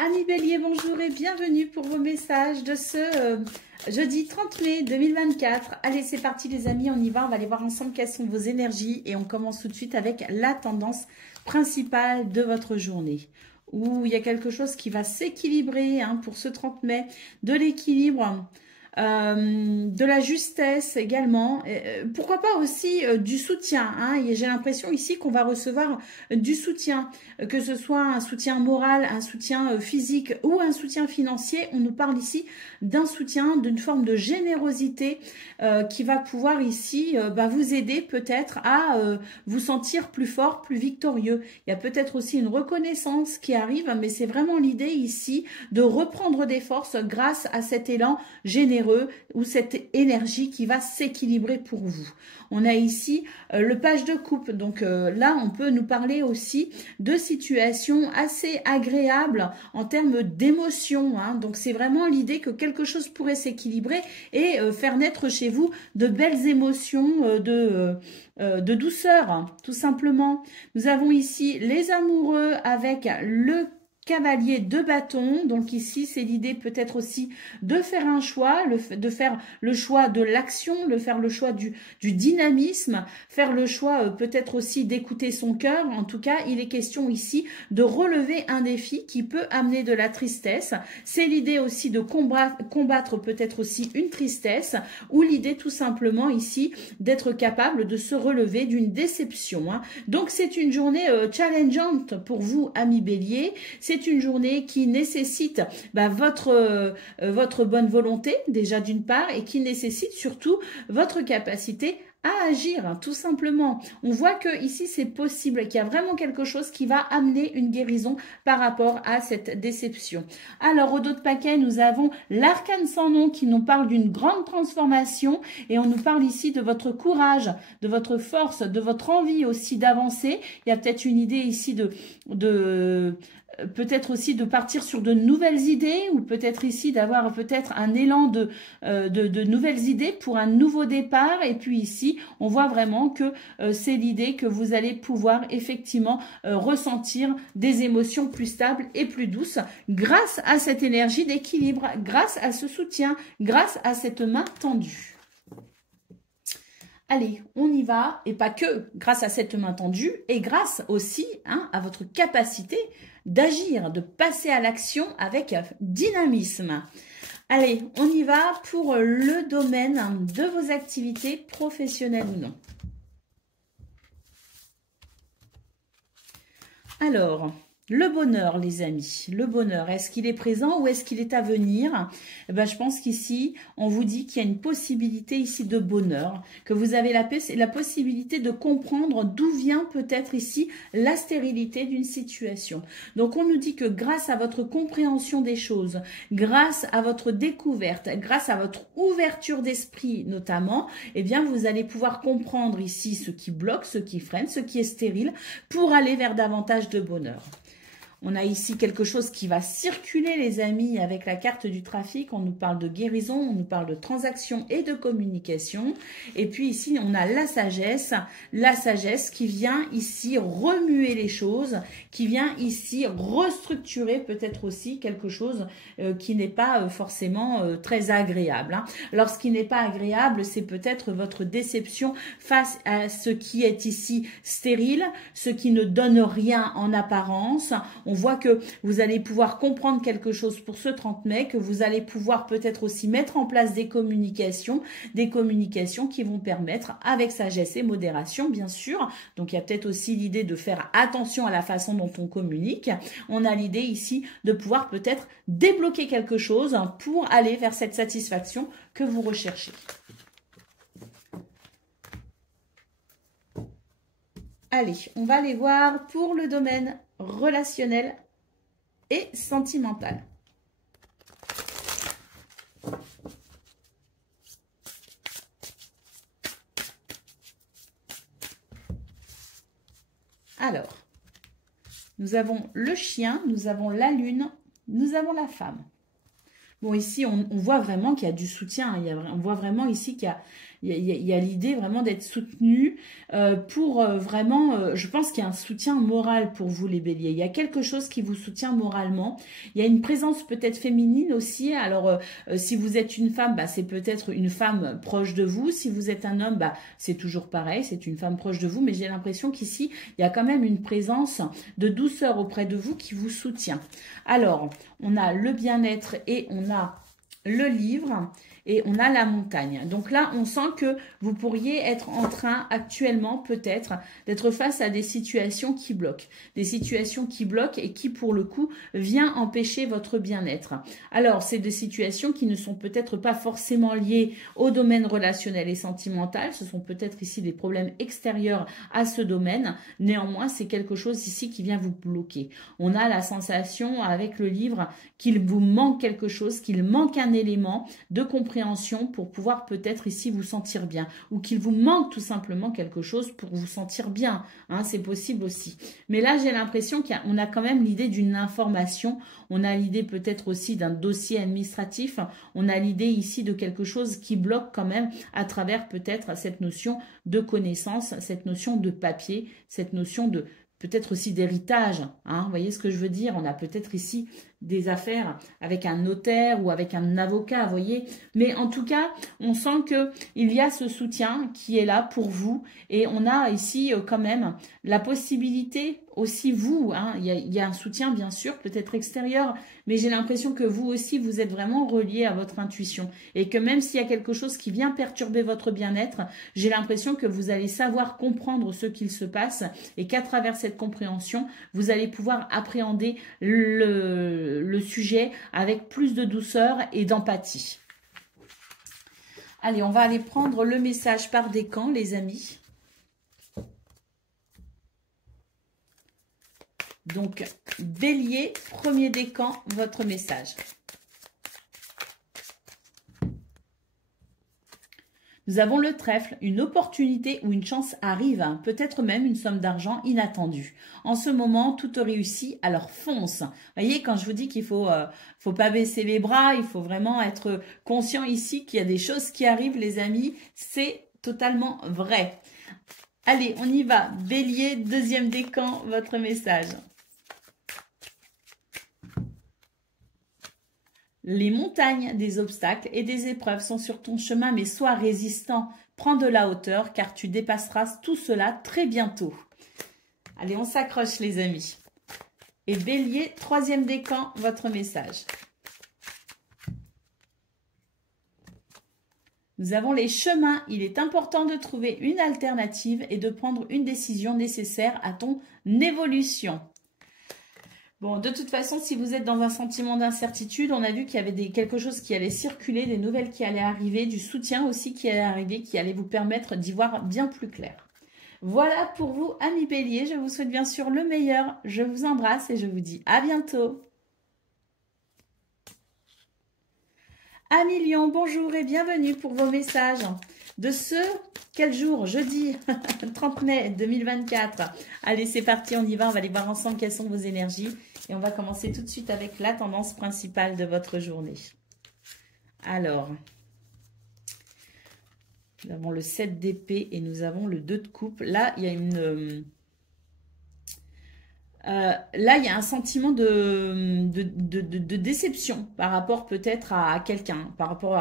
Amis Bélier, bonjour et bienvenue pour vos messages de ce jeudi 30 mai 2024. Allez, c'est parti les amis, on y va, on va aller voir ensemble quelles sont vos énergies et on commence tout de suite avec la tendance principale de votre journée. Où il y a quelque chose qui va s'équilibrer pour ce 30 mai, de l'équilibre. De la justesse également, pourquoi pas aussi du soutien, j'ai l'impression ici qu'on va recevoir du soutien, que ce soit un soutien moral, un soutien physique ou un soutien financier. On nous parle ici d'un soutien, d'une forme de générosité qui va pouvoir ici vous aider peut-être à vous sentir plus fort, plus victorieux. Il y a peut-être aussi une reconnaissance qui arrive, mais c'est vraiment l'idée ici de reprendre des forces grâce à cet élan généreux ou cette énergie qui va s'équilibrer pour vous. On a ici le page de coupe, donc là on peut nous parler aussi de situations assez agréables en termes d'émotions, donc c'est vraiment l'idée que quelque chose pourrait s'équilibrer et faire naître chez vous de belles émotions, de douceur, tout simplement. Nous avons ici les amoureux avec le cavalier de bâton, donc ici c'est l'idée peut-être aussi de faire un choix, de faire le choix de l'action, de faire le choix du dynamisme, faire le choix peut-être aussi d'écouter son cœur. En tout cas, il est question ici de relever un défi qui peut amener de la tristesse. C'est l'idée aussi de combattre peut-être aussi une tristesse ou l'idée tout simplement ici d'être capable de se relever d'une déception. Donc c'est une journée challengeante pour vous, amis Bélier. C'est une journée qui nécessite votre bonne volonté, déjà d'une part, et qui nécessite surtout votre capacité à agir, tout simplement. On voit que ici c'est possible, qu'il y a vraiment quelque chose qui va amener une guérison par rapport à cette déception. Alors au dos de paquet, nous avons l'arcane sans nom qui nous parle d'une grande transformation et on nous parle ici de votre courage, de votre force, de votre envie aussi d'avancer. Il y a peut-être une idée ici peut-être aussi de partir sur de nouvelles idées ou peut-être ici d'avoir peut-être un élan de nouvelles idées pour un nouveau départ. Et puis ici, on voit vraiment que c'est l'idée que vous allez pouvoir effectivement ressentir des émotions plus stables et plus douces grâce à cette énergie d'équilibre, grâce à ce soutien, grâce à cette main tendue. Allez, on y va, et pas que grâce à cette main tendue, et grâce aussi à votre capacité d'agir, de passer à l'action avec dynamisme. Allez, on y va pour le domaine de vos activités professionnelles ou non. Alors, le bonheur, les amis, le bonheur, est-ce qu'il est présent ou est-ce qu'il est à venir? Je pense qu'ici, on vous dit qu'il y a une possibilité ici de bonheur, que vous avez la possibilité de comprendre d'où vient peut-être ici la stérilité d'une situation. Donc, on nous dit que grâce à votre compréhension des choses, grâce à votre découverte, grâce à votre ouverture d'esprit notamment, vous allez pouvoir comprendre ici ce qui bloque, ce qui freine, ce qui est stérile pour aller vers davantage de bonheur. On a ici quelque chose qui va circuler, les amis, avec la carte du trafic. On nous parle de guérison, on nous parle de transaction et de communication. Et puis ici, on a la sagesse qui vient ici remuer les choses, qui vient ici restructurer peut-être aussi quelque chose qui n'est pas forcément très agréable. Alors, ce qui n'est pas agréable, c'est peut-être votre déception face à ce qui est ici stérile, ce qui ne donne rien en apparence. On voit que vous allez pouvoir comprendre quelque chose pour ce 30 mai, que vous allez pouvoir peut-être aussi mettre en place des communications qui vont permettre, avec sagesse et modération bien sûr, donc il y a peut-être aussi l'idée de faire attention à la façon dont on communique. On a l'idée ici de pouvoir peut-être débloquer quelque chose pour aller vers cette satisfaction que vous recherchez. Allez, on va aller voir pour le domaine relationnel et sentimental. Alors, nous avons le chien, nous avons la lune, nous avons la femme. Bon, ici, on voit vraiment qu'il y a du soutien. On voit vraiment ici qu'il il y a l'idée vraiment d'être soutenu pour vraiment, je pense qu'il y a un soutien moral pour vous les béliers. Il y a quelque chose qui vous soutient moralement. Il y a une présence peut-être féminine aussi. Alors, si vous êtes une femme, bah, c'est peut-être une femme proche de vous. Si vous êtes un homme, bah, c'est toujours pareil, c'est une femme proche de vous. Mais j'ai l'impression qu'ici, il y a quand même une présence de douceur auprès de vous qui vous soutient. Alors, on a le bien-être et on a le livre et on a la montagne. Donc là, on sent que vous pourriez être en train actuellement peut-être d'être face à des situations qui bloquent. Des situations qui bloquent et qui pour le coup vient empêcher votre bien-être. Alors, c'est des situations qui ne sont peut-être pas forcément liées au domaine relationnel et sentimental. Ce sont peut-être ici des problèmes extérieurs à ce domaine. Néanmoins, c'est quelque chose ici qui vient vous bloquer. On a la sensation avec le livre qu'il vous manque quelque chose, qu'il manque un élément de compréhension pour pouvoir peut-être ici vous sentir bien, ou qu'il vous manque tout simplement quelque chose pour vous sentir bien, hein, c'est possible aussi. Mais là, j'ai l'impression qu'on a quand même l'idée d'une information, on a l'idée peut-être aussi d'un dossier administratif, on a l'idée ici de quelque chose qui bloque quand même à travers peut-être cette notion de connaissance, cette notion de papier, cette notion de peut-être aussi d'héritage, hein, vous voyez ce que je veux dire? On a peut-être ici des affaires avec un notaire ou avec un avocat, vous voyez? Mais en tout cas, on sent qu'il y a ce soutien qui est là pour vous et on a ici quand même la possibilité aussi vous, hein, il y a un soutien bien sûr, peut-être extérieur, mais j'ai l'impression que vous aussi, vous êtes vraiment relié à votre intuition et que même s'il y a quelque chose qui vient perturber votre bien-être, j'ai l'impression que vous allez savoir comprendre ce qu'il se passe et qu'à travers cette compréhension, vous allez pouvoir appréhender le sujet avec plus de douceur et d'empathie. Allez, on va aller prendre le message par décan, les amis. Donc, Bélier, premier décan, votre message. Nous avons le trèfle, une opportunité ou une chance arrive, hein, peut-être même une somme d'argent inattendue. En ce moment, tout réussit, alors fonce. Vous voyez, quand je vous dis qu'il faut pas baisser les bras, il faut vraiment être conscient ici qu'il y a des choses qui arrivent, les amis, c'est totalement vrai. Allez, on y va. Bélier, deuxième décan, votre message. Les montagnes, des obstacles et des épreuves sont sur ton chemin, mais sois résistant. Prends de la hauteur, car tu dépasseras tout cela très bientôt. Allez, on s'accroche, les amis. Et Bélier, troisième décan, votre message. Nous avons les chemins. Il est important de trouver une alternative et de prendre une décision nécessaire à ton évolution. Bon, de toute façon, si vous êtes dans un sentiment d'incertitude, on a vu qu'il y avait quelque chose qui allait circuler, des nouvelles qui allaient arriver, du soutien aussi qui allait arriver, qui allait vous permettre d'y voir bien plus clair. Voilà pour vous, amis Bélier. Je vous souhaite bien sûr le meilleur. Je vous embrasse et je vous dis à bientôt. Amis Lion, bonjour et bienvenue pour vos messages de quel jour? Jeudi 30 mai 2024. Allez, c'est parti, on y va. On va aller voir ensemble quelles sont vos énergies. Et on va commencer tout de suite avec la tendance principale de votre journée. Alors, nous avons le 7 d'épée et nous avons le 2 de coupe. Là, il y a une... là, il y a un sentiment de déception par rapport peut-être à quelqu'un, par rapport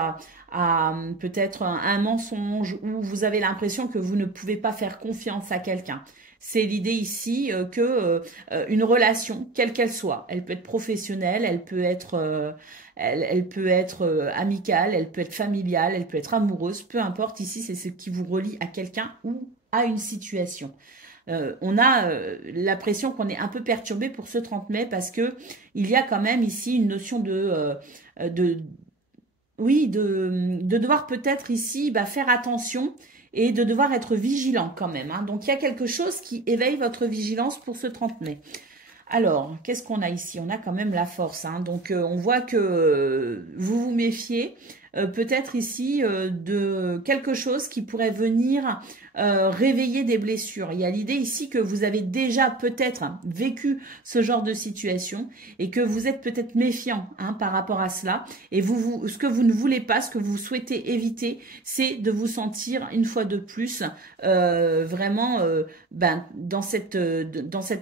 à peut-être un mensonge où vous avez l'impression que vous ne pouvez pas faire confiance à quelqu'un. C'est l'idée ici que une relation, quelle qu'elle soit, elle peut être professionnelle, elle peut être, elle peut être amicale, elle peut être familiale, elle peut être amoureuse, peu importe. Ici, c'est ce qui vous relie à quelqu'un ou à une situation. On a l'impression qu'on est un peu perturbé pour ce 30 mai parce que il y a quand même ici une notion de devoir peut-être ici faire attention et de devoir être vigilant quand même. Hein. Donc, il y a quelque chose qui éveille votre vigilance pour ce 30 mai. Alors, qu'est-ce qu'on a ici? On a quand même la force. Hein. Donc, on voit que vous vous méfiez. peut-être ici de quelque chose qui pourrait venir réveiller des blessures. Il y a l'idée ici que vous avez déjà peut-être vécu ce genre de situation et que vous êtes peut-être méfiant hein, par rapport à cela. Et ce que vous ne voulez pas, ce que vous souhaitez éviter, c'est de vous sentir une fois de plus vraiment dans cette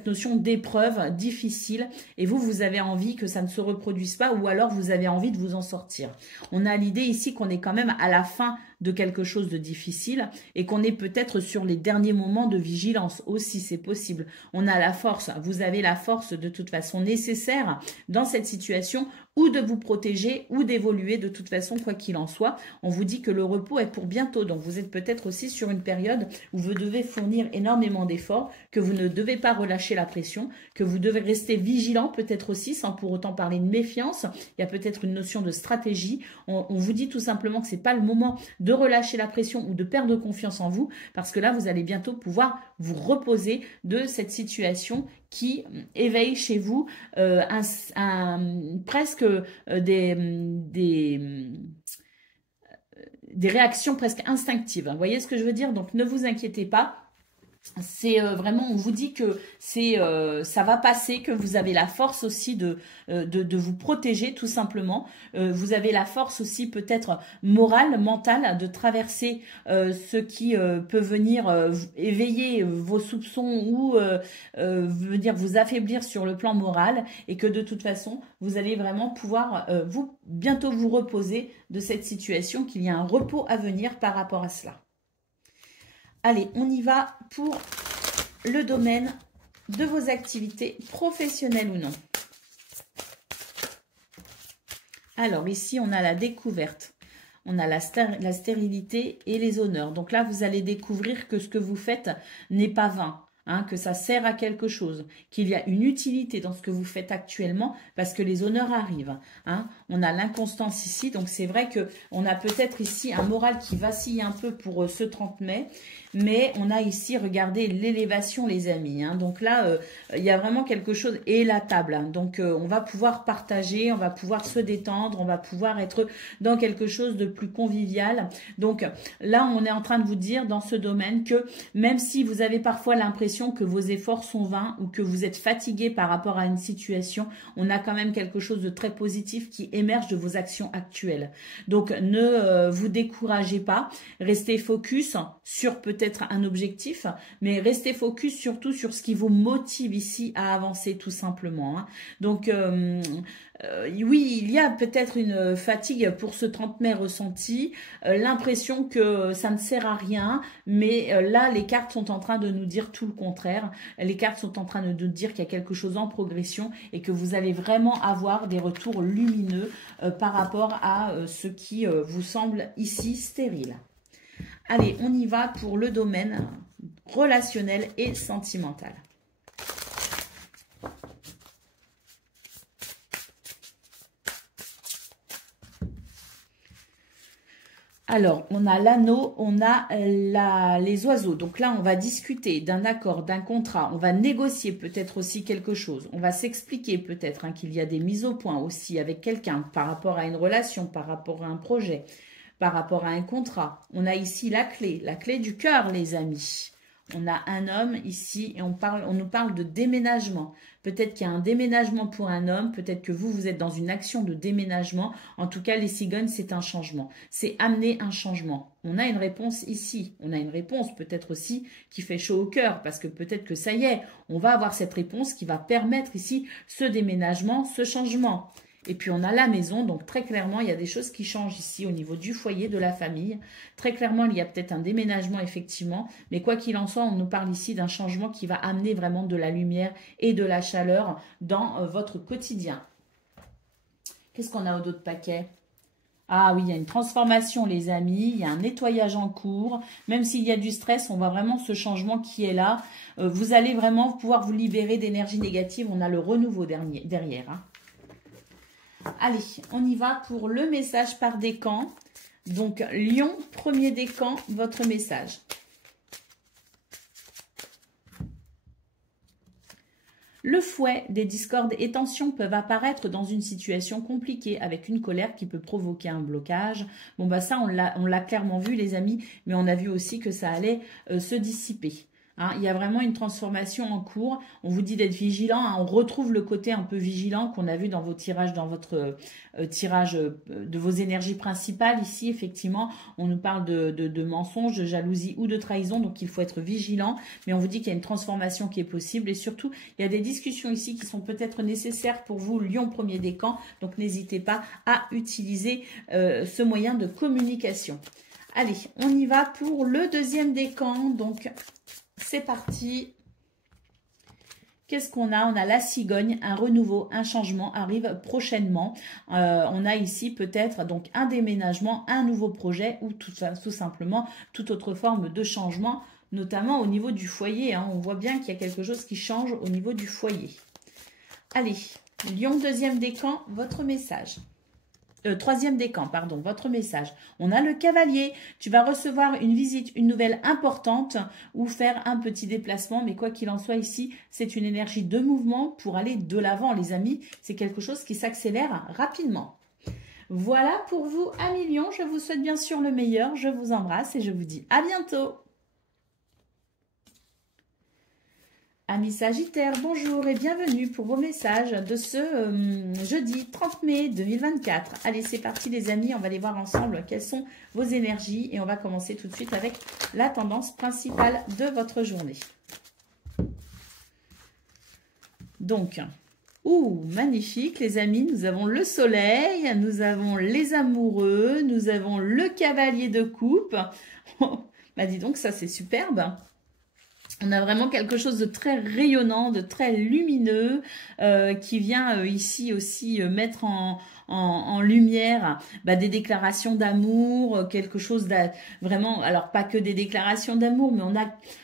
notion d'épreuve difficile. Et vous avez envie que ça ne se reproduise pas ou alors vous avez envie de vous en sortir. On a l'idée ici qu'on est quand même à la fin de quelque chose de difficile et qu'on est peut-être sur les derniers moments de vigilance aussi, c'est possible. On a la force, vous avez la force de toute façon nécessaire dans cette situation ou de vous protéger ou d'évoluer de toute façon quoi qu'il en soit. On vous dit que le repos est pour bientôt, donc vous êtes peut-être aussi sur une période où vous devez fournir énormément d'efforts, que vous ne devez pas relâcher la pression, que vous devez rester vigilant peut-être aussi sans pour autant parler de méfiance. Il y a peut-être une notion de stratégie. On vous dit tout simplement que c'est pas le moment de relâcher la pression ou de perdre confiance en vous parce que là vous allez bientôt pouvoir vous reposer de cette situation qui éveille chez vous presque des réactions presque instinctives. Vous voyez ce que je veux dire? Donc ne vous inquiétez pas. C'est vraiment, on vous dit que ça va passer, que vous avez la force aussi de vous protéger tout simplement. Vous avez la force aussi peut-être morale, mentale de traverser ce qui peut venir éveiller vos soupçons ou venir vous affaiblir sur le plan moral et que de toute façon, vous allez vraiment pouvoir bientôt vous reposer de cette situation, qu'il y a un repos à venir par rapport à cela. Allez, on y va pour le domaine de vos activités professionnelles ou non. Alors ici, on a la découverte. On a la stérilité et les honneurs. Donc là, vous allez découvrir que ce que vous faites n'est pas vain. Hein, que ça sert à quelque chose, qu'il y a une utilité dans ce que vous faites actuellement parce que les honneurs arrivent. Hein. On a l'inconstance ici, donc c'est vrai qu'on a peut-être ici un moral qui vacille un peu pour ce 30 mai, mais on a ici, regardez, l'élévation les amis. Hein. Donc là, il y a vraiment quelque chose, et la table. Hein. Donc on va pouvoir partager, on va pouvoir se détendre, on va pouvoir être dans quelque chose de plus convivial. Donc là, on est en train de vous dire dans ce domaine que même si vous avez parfois l'impression que vos efforts sont vains ou que vous êtes fatigué par rapport à une situation, on a quand même quelque chose de très positif qui émerge de vos actions actuelles. Donc ne vous découragez pas, restez focus sur peut-être un objectif, mais restez focus surtout sur ce qui vous motive ici à avancer tout simplement. Hein. Donc oui, il y a peut-être une fatigue pour ce 30 mai ressenti, l'impression que ça ne sert à rien, mais là, les cartes sont en train de nous dire tout le contraire. Les cartes sont en train de nous dire qu'il y a quelque chose en progression et que vous allez vraiment avoir des retours lumineux par rapport à ce qui vous semble ici stérile. Allez, on y va pour le domaine relationnel et sentimental. Alors, on a l'anneau, on a les oiseaux. Donc là, on va discuter d'un accord, d'un contrat. On va négocier peut-être aussi quelque chose. On va s'expliquer peut-être qu'il y a des mises au point aussi avec quelqu'un par rapport à une relation, par rapport à un projet, par rapport à un contrat. On a ici la clé du cœur, les amis. On a un homme ici et on nous parle de déménagement. Peut-être qu'il y a un déménagement pour un homme, peut-être que vous êtes dans une action de déménagement. En tout cas, les cigognes, c'est un changement. C'est amener un changement. On a une réponse ici. On a une réponse peut-être aussi qui fait chaud au cœur parce que peut-être que ça y est, on va avoir cette réponse qui va permettre ici ce déménagement, ce changement. Et puis, on a la maison. Donc, très clairement, il y a des choses qui changent ici au niveau du foyer, de la famille. Très clairement, il y a peut-être un déménagement, effectivement. Mais quoi qu'il en soit, on nous parle ici d'un changement qui va amener vraiment de la lumière et de la chaleur dans votre quotidien. Qu'est-ce qu'on a au dos de paquet? Ah oui, il y a une transformation, les amis. Il y a un nettoyage en cours. Même s'il y a du stress, on voit vraiment ce changement qui est là. Vous allez vraiment pouvoir vous libérer d'énergie négative. On a le renouveau derrière, hein. Allez, on y va pour le message par décan. Donc, Lion, premier décan, votre message. Le fouet, des discordes et tensions peuvent apparaître dans une situation compliquée avec une colère qui peut provoquer un blocage. Bon bah ça on l'a clairement vu les amis, mais on a vu aussi que ça allait se dissiper. Hein, il y a vraiment une transformation en cours. On vous dit d'être vigilant. Hein, on retrouve le côté un peu vigilant qu'on a vu dans vos tirages, dans votre tirage de vos énergies principales. Ici, effectivement, on nous parle de mensonges, de jalousie ou de trahison. Donc, il faut être vigilant. Mais on vous dit qu'il y a une transformation qui est possible. Et surtout, il y a des discussions ici qui sont peut-être nécessaires pour vous, Lion premier décan. Donc, n'hésitez pas à utiliser ce moyen de communication. Allez, on y va pour le deuxième décan. Donc, c'est parti. Qu'est-ce qu'on a? On a la cigogne, un renouveau, un changement arrive prochainement. On a ici peut-être donc un déménagement, un nouveau projet ou tout simplement toute autre forme de changement, notamment au niveau du foyer. Hein. On voit bien qu'il y a quelque chose qui change au niveau du foyer. Allez, Lion deuxième décan, votre message. Troisième décan, pardon, votre message. On a le cavalier. Tu vas recevoir une visite, une nouvelle importante ou faire un petit déplacement. Mais quoi qu'il en soit ici, c'est une énergie de mouvement pour aller de l'avant, les amis. C'est quelque chose qui s'accélère rapidement. Voilà pour vous, amis Lion. Je vous souhaite bien sûr le meilleur. Je vous embrasse et je vous dis à bientôt. Amis Sagittaires, bonjour et bienvenue pour vos messages de ce jeudi 30 mai 2024. Allez, c'est parti les amis, on va aller voir ensemble quelles sont vos énergies et on va commencer tout de suite avec la tendance principale de votre journée. Donc, magnifique les amis, nous avons le soleil, nous avons les amoureux, nous avons le cavalier de coupe. Bah dis donc, ça c'est superbe. On a vraiment quelque chose de très rayonnant, de très lumineux, qui vient ici aussi mettre en lumière des déclarations d'amour, quelque chose de vraiment, alors pas que des déclarations d'amour, mais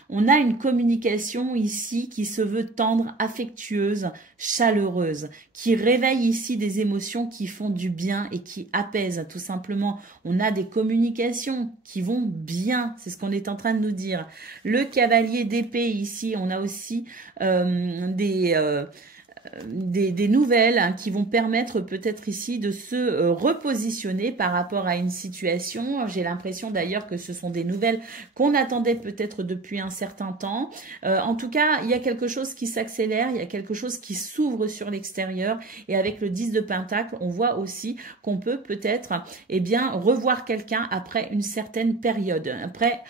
on a une communication ici qui se veut tendre, affectueuse, chaleureuse, qui réveille ici des émotions qui font du bien et qui apaisent tout simplement. On a des communications qui vont bien, c'est ce qu'on est en train de nous dire. Le cavalier d'épée ici, on a aussi des nouvelles hein, qui vont permettre peut-être ici de se repositionner par rapport à une situation. J'ai l'impression d'ailleurs que ce sont des nouvelles qu'on attendait peut-être depuis un certain temps. En tout cas, il y a quelque chose qui s'accélère, il y a quelque chose qui s'ouvre sur l'extérieur et avec le 10 de Pentacle, on voit aussi qu'on peut peut-être revoir quelqu'un après une certaine période. Après,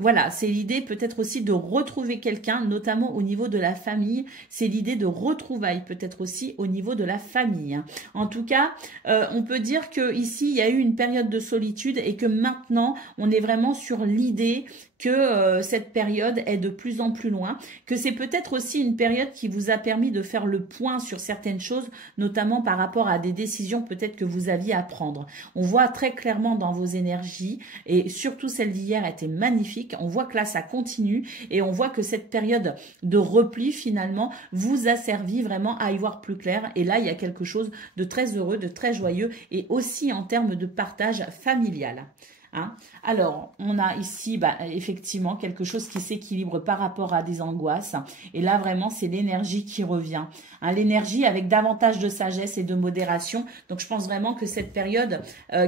voilà, c'est l'idée peut-être aussi de retrouver quelqu'un, notamment au niveau de la famille. C'est l'idée de retrouver peut-être aussi au niveau de la famille. En tout cas, on peut dire que ici il y a eu une période de solitude et que maintenant on est vraiment sur l'idée que cette période est de plus en plus loin, que c'est peut-être aussi une période qui vous a permis de faire le point sur certaines choses, notamment par rapport à des décisions peut-être que vous aviez à prendre. On voit très clairement dans vos énergies, et surtout celle d'hier était magnifique, on voit que là ça continue, et on voit que cette période de repli finalement vous a servi vraiment à y voir plus clair, et là il y a quelque chose de très heureux, de très joyeux, et aussi en termes de partage familial. Hein. Alors, on a ici effectivement quelque chose qui s'équilibre par rapport à des angoisses. Et là, vraiment, c'est l'énergie qui revient. Hein, l'énergie avec davantage de sagesse et de modération. Donc, je pense vraiment que cette période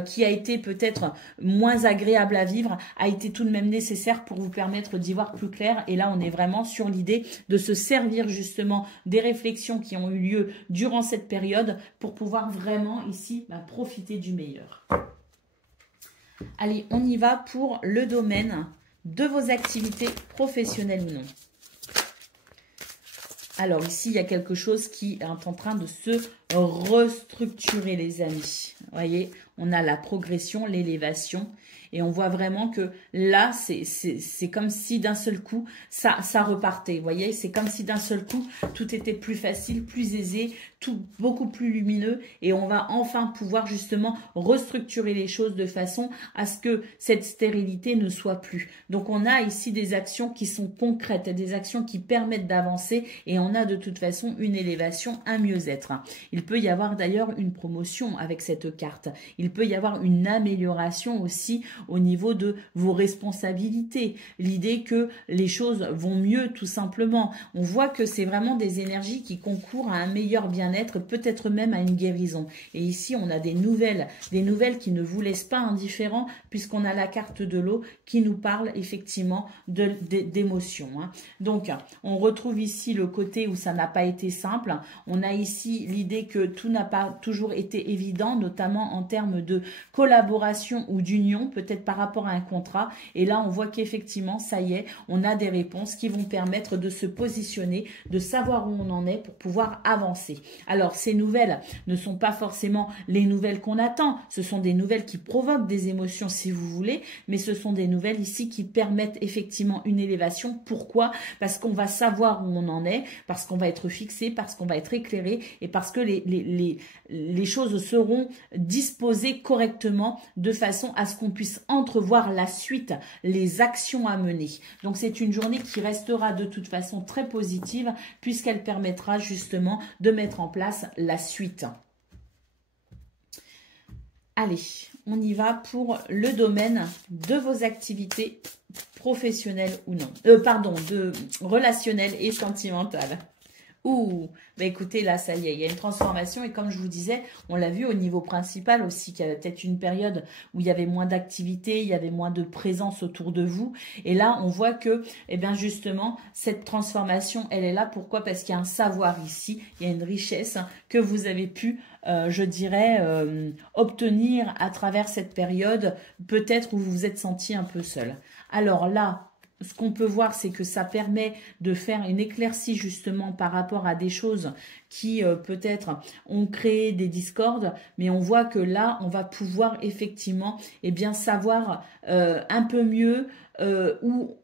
qui a été peut-être moins agréable à vivre a été tout de même nécessaire pour vous permettre d'y voir plus clair. Et là, on est vraiment sur l'idée de se servir justement des réflexions qui ont eu lieu durant cette période pour pouvoir vraiment ici profiter du meilleur. Allez, on y va pour le domaine de vos activités professionnelles ou non. Alors ici, il y a quelque chose qui est en train de se restructurer, les amis. Vous voyez, on a la progression, l'élévation. Et on voit vraiment que là, c'est comme si d'un seul coup, ça repartait. Vous voyez, c'est comme si d'un seul coup, tout était plus facile, plus aisé, tout beaucoup plus lumineux. Et on va enfin pouvoir justement restructurer les choses de façon à ce que cette stérilité ne soit plus. Donc, on a ici des actions qui sont concrètes, des actions qui permettent d'avancer. Et on a de toute façon une élévation, un mieux-être. Il peut y avoir d'ailleurs une promotion avec cette carte. Il peut y avoir une amélioration aussi au niveau de vos responsabilités. L'idée que les choses vont mieux tout simplement. On voit que c'est vraiment des énergies qui concourent à un meilleur bien-être, peut-être même à une guérison. Et ici, on a des nouvelles qui ne vous laissent pas indifférents puisqu'on a la carte de l'eau qui nous parle effectivement d'émotions. Donc, on retrouve ici le côté où ça n'a pas été simple. On a ici l'idée que tout n'a pas toujours été évident, notamment en termes de collaboration ou d'union, peut-être par rapport à un contrat. Et là, on voit qu'effectivement, ça y est, on a des réponses qui vont permettre de se positionner, de savoir où on en est pour pouvoir avancer. Alors, ces nouvelles ne sont pas forcément les nouvelles qu'on attend. Ce sont des nouvelles qui provoquent des émotions, si vous voulez, mais ce sont des nouvelles ici qui permettent effectivement une élévation. Pourquoi? Parce qu'on va savoir où on en est, parce qu'on va être fixé, parce qu'on va être éclairé et parce que les choses seront disposées correctement de façon à ce qu'on puisse entrevoir la suite, les actions à mener. Donc, c'est une journée qui restera de toute façon très positive puisqu'elle permettra justement de mettre en place la suite. Allez, on y va pour le domaine de vos activités professionnelles ou non. De relationnelles et sentimentales. Ouh, bah écoutez, là, ça y est, il y a une transformation. Et comme je vous disais, on l'a vu au niveau principal aussi, qu'il y avait peut-être une période où il y avait moins d'activité, il y avait moins de présence autour de vous. Et là, on voit que, eh bien, justement, cette transformation, elle est là. Pourquoi? Parce qu'il y a un savoir ici, il y a une richesse que vous avez pu, je dirais, obtenir à travers cette période, peut-être où vous vous êtes senti un peu seul. Alors là, ce qu'on peut voir, c'est que ça permet de faire une éclaircie justement par rapport à des choses qui peut-être ont créé des discordes, mais on voit que là, on va pouvoir effectivement savoir un peu mieux où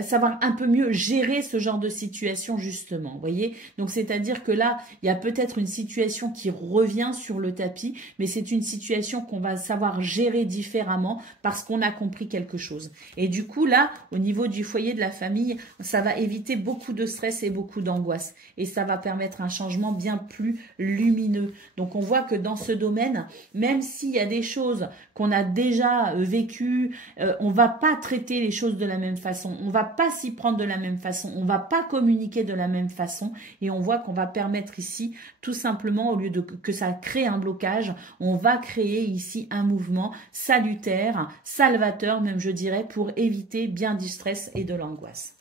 savoir un peu mieux gérer ce genre de situation justement, vous voyez. Donc c'est-à-dire que là, il y a peut-être une situation qui revient sur le tapis, mais c'est une situation qu'on va savoir gérer différemment parce qu'on a compris quelque chose. Et du coup là, au niveau du foyer de la famille, ça va éviter beaucoup de stress et beaucoup d'angoisse et ça va permettre un changement bien plus lumineux. Donc on voit que dans ce domaine, même s'il y a des choses qu'on a déjà vécues, on va pas traiter les choses de la même façon. On va pas s'y prendre de la même façon, on va pas communiquer de la même façon et on voit qu'on va permettre ici, tout simplement, au lieu de que ça crée un blocage, on va créer ici un mouvement salutaire, salvateur même je dirais, pour éviter bien du stress et de l'angoisse.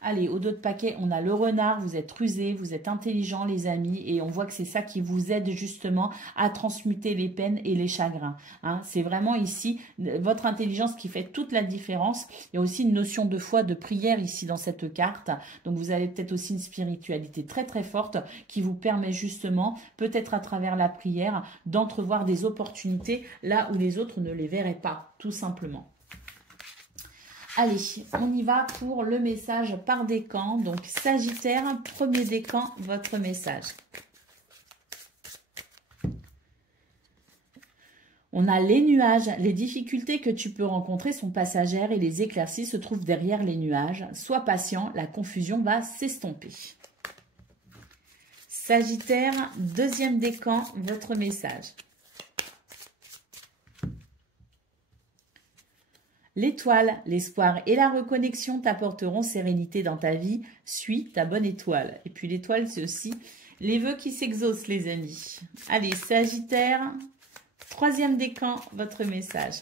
Allez, au dos de paquet, on a le renard, vous êtes rusés, vous êtes intelligents les amis et on voit que c'est ça qui vous aide justement à transmuter les peines et les chagrins. Hein. C'est vraiment ici votre intelligence qui fait toute la différence. Il y a aussi une notion de foi, de prière ici dans cette carte. Donc vous avez peut-être aussi une spiritualité très très forte qui vous permet justement, peut-être à travers la prière, d'entrevoir des opportunités là où les autres ne les verraient pas, tout simplement. Allez, on y va pour le message par décan. Donc, Sagittaire, premier décan, votre message. On a les nuages. Les difficultés que tu peux rencontrer sont passagères et les éclaircies se trouvent derrière les nuages. Sois patient, la confusion va s'estomper. Sagittaire, deuxième décan, votre message. L'étoile, l'espoir et la reconnexion t'apporteront sérénité dans ta vie. Suis ta bonne étoile. Et puis l'étoile, c'est aussi les vœux qui s'exaucent, les amis. Allez, Sagittaire, troisième décan, votre message.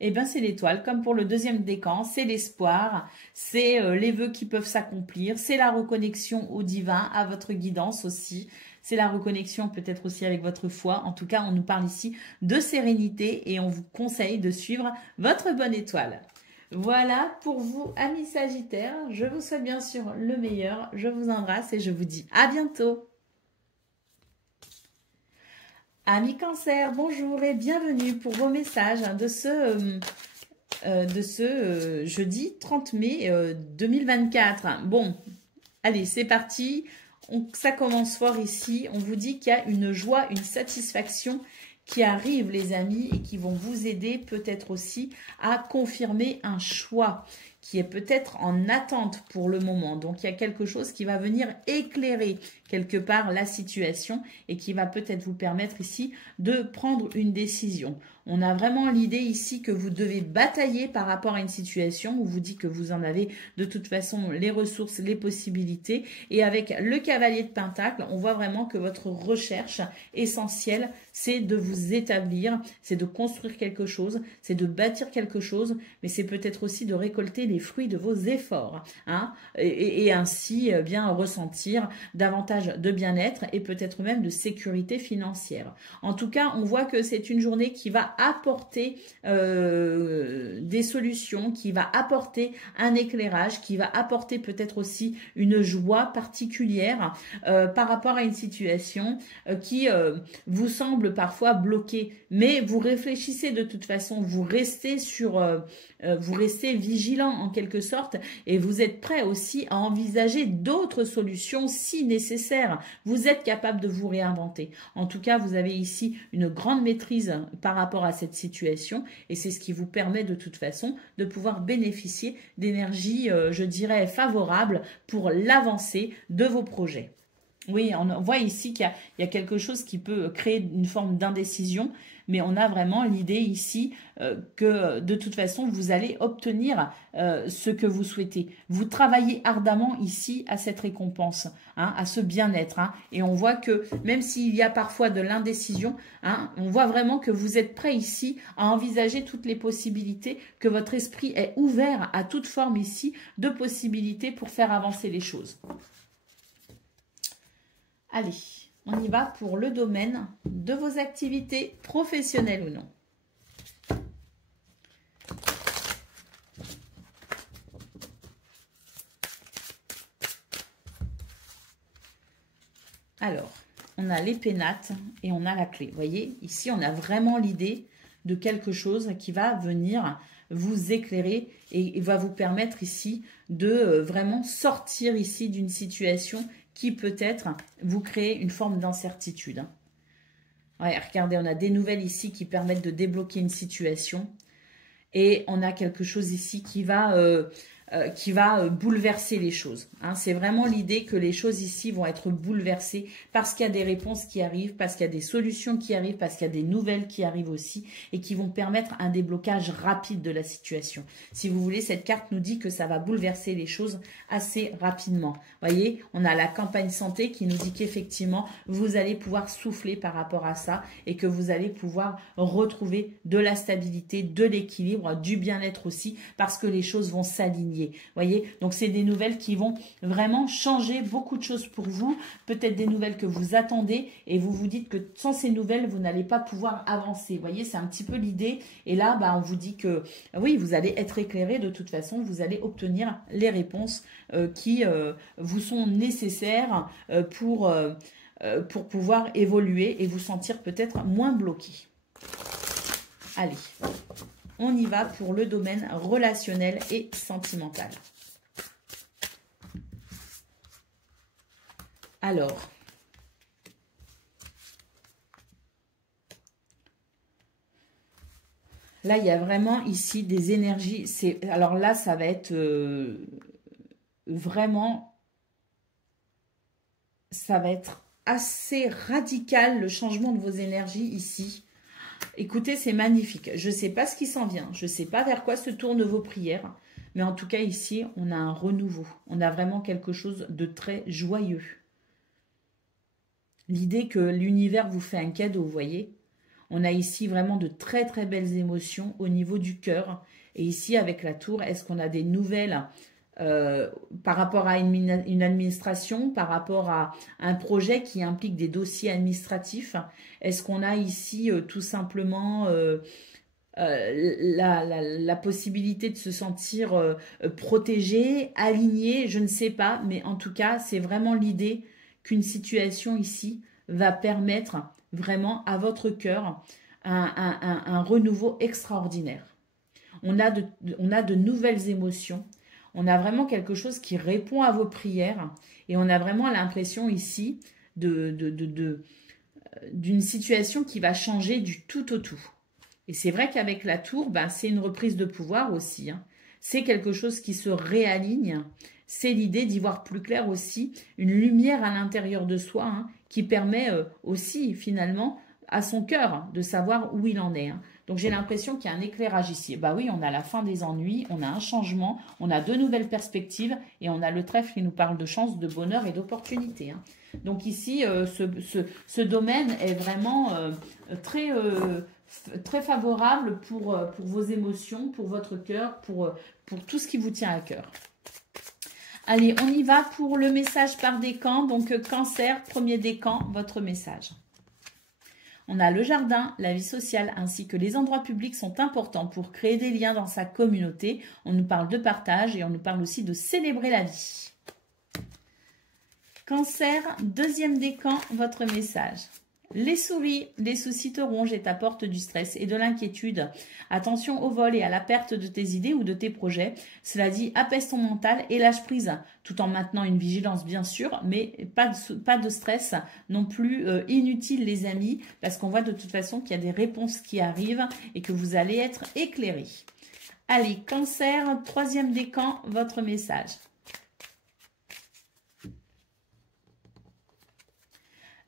Eh bien, c'est l'étoile, comme pour le deuxième décan, c'est l'espoir, c'est les vœux qui peuvent s'accomplir, c'est la reconnexion au divin, à votre guidance aussi. C'est la reconnexion peut-être aussi avec votre foi. En tout cas, on nous parle ici de sérénité et on vous conseille de suivre votre bonne étoile. Voilà pour vous, amis Sagittaires. Je vous souhaite bien sûr le meilleur. Je vous embrasse et je vous dis à bientôt. Amis Cancer, bonjour et bienvenue pour vos messages de ce jeudi 30 mai 2024. Bon, allez, c'est parti. Ça commence fort ici. On vous dit qu'il y a une joie, une satisfaction qui arrive, les amis, et qui vont vous aider peut-être aussi à confirmer un choix qui est peut-être en attente pour le moment. Donc, il y a quelque chose qui va venir éclairer quelque part la situation et qui va peut-être vous permettre ici de prendre une décision. On a vraiment l'idée ici que vous devez batailler par rapport à une situation où vous dit que vous en avez de toute façon les ressources, les possibilités. Et avec le cavalier de Pentacle, on voit vraiment que votre recherche essentielle, c'est de vous établir, c'est de construire quelque chose, c'est de bâtir quelque chose, mais c'est peut-être aussi de récolter les fruits de vos efforts, hein, et ainsi bien ressentir davantage de bien-être et peut-être même de sécurité financière. En tout cas, on voit que c'est une journée qui va apporter des solutions, qui va apporter un éclairage, qui va apporter peut-être aussi une joie particulière par rapport à une situation qui vous semble parfois bloquée. Mais vous réfléchissez de toute façon, vous restez vous restez vigilant en quelque sorte et vous êtes prêt aussi à envisager d'autres solutions si nécessaire. Vous êtes capable de vous réinventer. En tout cas, vous avez ici une grande maîtrise par rapport à cette situation et c'est ce qui vous permet de toute façon de pouvoir bénéficier d'énergie, je dirais, favorable pour l'avancée de vos projets. Oui, on voit ici qu'il y a quelque chose qui peut créer une forme d'indécision, mais on a vraiment l'idée ici que de toute façon, vous allez obtenir ce que vous souhaitez. Vous travaillez ardemment ici à cette récompense, hein, à ce bien-être. Hein, et on voit que même s'il y a parfois de l'indécision, hein, on voit vraiment que vous êtes prêt ici à envisager toutes les possibilités, que votre esprit est ouvert à toute forme ici de possibilités pour faire avancer les choses. Allez, on y va pour le domaine de vos activités professionnelles ou non. Alors, on a les pénates et on a la clé. Vous voyez, ici, on a vraiment l'idée de quelque chose qui va venir vous éclairer et va vous permettre ici de vraiment sortir ici d'une situation qui peut-être vous créer une forme d'incertitude. Ouais, regardez, on a des nouvelles ici qui permettent de débloquer une situation. Et on a quelque chose ici qui va bouleverser les choses. Hein. C'est vraiment l'idée que les choses ici vont être bouleversées parce qu'il y a des réponses qui arrivent, parce qu'il y a des solutions qui arrivent, parce qu'il y a des nouvelles qui arrivent aussi et qui vont permettre un déblocage rapide de la situation. Si vous voulez, cette carte nous dit que ça va bouleverser les choses assez rapidement. Vous voyez, on a la campagne santé qui nous dit qu'effectivement, vous allez pouvoir souffler par rapport à ça et que vous allez pouvoir retrouver de la stabilité, de l'équilibre, du bien-être aussi parce que les choses vont s'aligner. Voyez, donc c'est des nouvelles qui vont vraiment changer beaucoup de choses pour vous, peut-être des nouvelles que vous attendez et vous vous dites que sans ces nouvelles, vous n'allez pas pouvoir avancer. Vous voyez, c'est un petit peu l'idée et là, bah, on vous dit que oui, vous allez être éclairé de toute façon, vous allez obtenir les réponses qui vous sont nécessaires pour pouvoir évoluer et vous sentir peut-être moins bloqué. Allez, on y va pour le domaine relationnel et sentimental. Alors, là, il y a vraiment ici des énergies. Alors là, ça va être vraiment, ça va être assez radical le changement de vos énergies ici. Écoutez, c'est magnifique. Je ne sais pas ce qui s'en vient. Je ne sais pas vers quoi se tournent vos prières. Mais en tout cas, ici, on a un renouveau. On a vraiment quelque chose de très joyeux. L'idée que l'univers vous fait un cadeau, vous voyez. On a ici vraiment de très très belles émotions au niveau du cœur. Et ici, avec la tour, est-ce qu'on a des nouvelles par rapport à une administration, par rapport à un projet qui implique des dossiers administratifs? Est-ce qu'on a ici tout simplement la possibilité de se sentir protégé, aligné? Je ne sais pas, mais en tout cas, c'est vraiment l'idée qu'une situation ici va permettre vraiment à votre cœur un renouveau extraordinaire. On a de nouvelles émotions. On a vraiment quelque chose qui répond à vos prières et on a vraiment l'impression ici d'une situation qui va changer du tout au tout. Et c'est vrai qu'avec la tour, ben, c'est une reprise de pouvoir aussi. Hein. c'est quelque chose qui se réaligne. C'est l'idée d'y voir plus clair aussi, une lumière à l'intérieur de soi, hein, qui permet aussi finalement à son cœur de savoir où il en est. Hein. Donc j'ai l'impression qu'il y a un éclairage ici. Bah oui, on a la fin des ennuis, on a un changement, on a de nouvelles perspectives et on a le trèfle qui nous parle de chance, de bonheur et d'opportunité. Hein. Donc ici, ce domaine est vraiment très favorable pour vos émotions, pour votre cœur, pour tout ce qui vous tient à cœur. Allez, on y va pour le message par décan. Donc, Cancer, premier décan, votre message. On a le jardin, la vie sociale ainsi que les endroits publics sont importants pour créer des liens dans sa communauté. On nous parle de partage et on nous parle aussi de célébrer la vie. Cancer, deuxième décan, votre message. Les souris, les soucis te rongent et t'apportent du stress et de l'inquiétude. Attention au vol et à la perte de tes idées ou de tes projets. Cela dit, apaise ton mental et lâche prise, tout en maintenant une vigilance bien sûr, mais pas de stress non plus inutile les amis, parce qu'on voit de toute façon qu'il y a des réponses qui arrivent et que vous allez être éclairés. Allez, Cancer, troisième décan, votre message.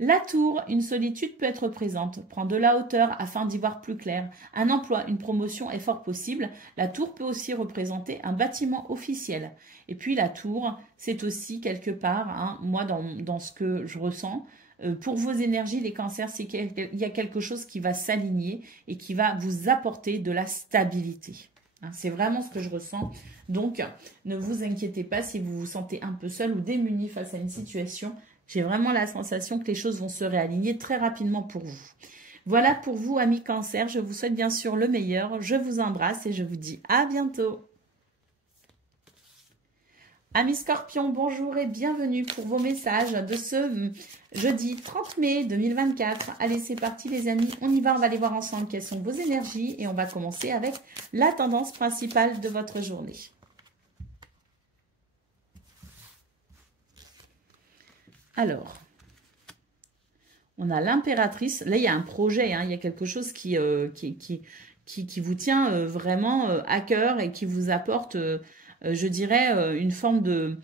La tour, une solitude peut être présente. Prends de la hauteur afin d'y voir plus clair. Un emploi, une promotion est fort possible. La tour peut aussi représenter un bâtiment officiel. Et puis la tour, c'est aussi quelque part, hein, moi dans ce que je ressens, pour vos énergies, les cancers, c'est qu'il y a quelque chose qui va s'aligner et qui va vous apporter de la stabilité. Hein, c'est vraiment ce que je ressens. Donc, ne vous inquiétez pas si vous vous sentez un peu seul ou démuni face à une situation. J'ai vraiment la sensation que les choses vont se réaligner très rapidement pour vous. Voilà pour vous, amis Cancer. Je vous souhaite bien sûr le meilleur. Je vous embrasse et je vous dis à bientôt. Amis Scorpions, bonjour et bienvenue pour vos messages de ce jeudi 30 mai 2024. Allez, c'est parti les amis. On y va, on va aller voir ensemble quelles sont vos énergies. Et on va commencer avec la tendance principale de votre journée. Alors, on a l'impératrice. Là, il y a un projet, hein, il y a quelque chose qui vous tient vraiment à cœur et qui vous apporte, je dirais, une forme de...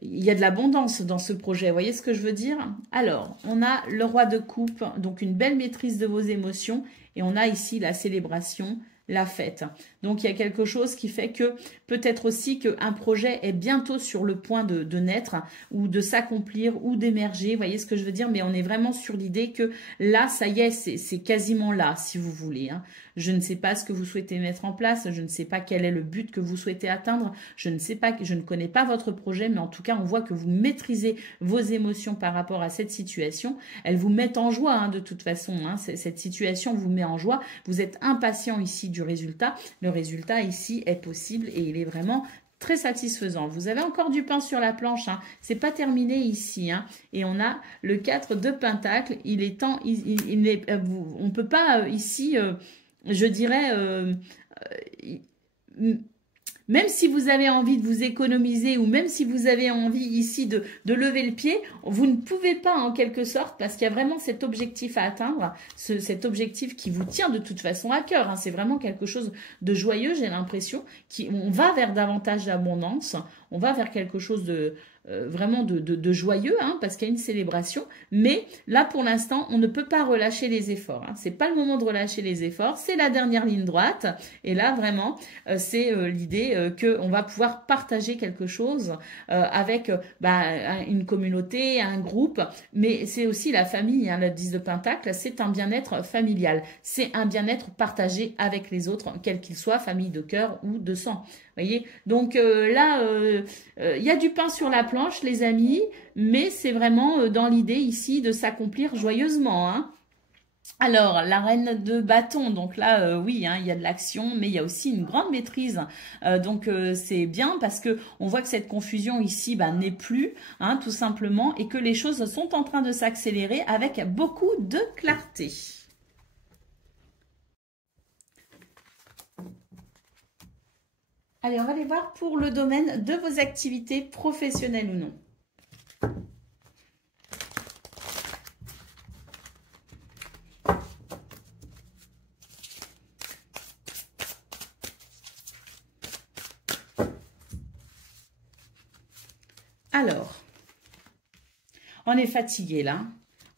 Il y a de l'abondance dans ce projet, vous voyez ce que je veux dire? Alors, on a le roi de coupe, donc une belle maîtrise de vos émotions. Et on a ici la célébration, la fête. Donc, il y a quelque chose qui fait que peut-être aussi qu'un projet est bientôt sur le point de naître ou de s'accomplir ou d'émerger. Vous voyez ce que je veux dire? Mais on est vraiment sur l'idée que là, ça y est, c'est quasiment là, si vous voulez. Hein. Je ne sais pas ce que vous souhaitez mettre en place. Je ne sais pas quel est le but que vous souhaitez atteindre. Je ne sais pas, je ne connais pas votre projet, mais en tout cas, on voit que vous maîtrisez vos émotions par rapport à cette situation. Elles vous mettent en joie, hein, de toute façon. Hein. Cette situation vous met en joie. Vous êtes impatient ici du résultat. Le résultat ici est possible et il est vraiment très satisfaisant. Vous avez encore du pain sur la planche, hein. C'est pas terminé ici, hein. Et on a le 4 de Pentacles. Il est temps, on ne peut pas ici, je dirais, même si vous avez envie de vous économiser ou même si vous avez envie ici de lever le pied, vous ne pouvez pas en quelque sorte parce qu'il y a vraiment cet objectif à atteindre, cet objectif qui vous tient de toute façon à cœur. Hein. C'est vraiment quelque chose de joyeux, j'ai l'impression. On va vers davantage d'abondance, on va vers quelque chose de vraiment de joyeux, hein, parce qu'il y a une célébration. Mais là, pour l'instant, on ne peut pas relâcher les efforts. Hein. C'est pas le moment de relâcher les efforts. C'est la dernière ligne droite. Et là, vraiment, c'est l'idée qu'on va pouvoir partager quelque chose avec une communauté, un groupe. Mais c'est aussi la famille, hein, le 10 de Pentacle. C'est un bien-être familial. C'est un bien-être partagé avec les autres, quels qu'ils soient, famille de cœur ou de sang. Voyez, donc là, il y a du pain sur la planche, les amis, mais c'est vraiment dans l'idée ici de s'accomplir joyeusement. Hein. Alors, la reine de bâton, donc là, oui, hein, il y a de l'action, mais il y a aussi une grande maîtrise. Donc, c'est bien parce que on voit que cette confusion ici n'est plus, hein, tout simplement, et que les choses sont en train de s'accélérer avec beaucoup de clarté. Allez, on va aller voir pour le domaine de vos activités professionnelles ou non. Alors, on est fatigué là.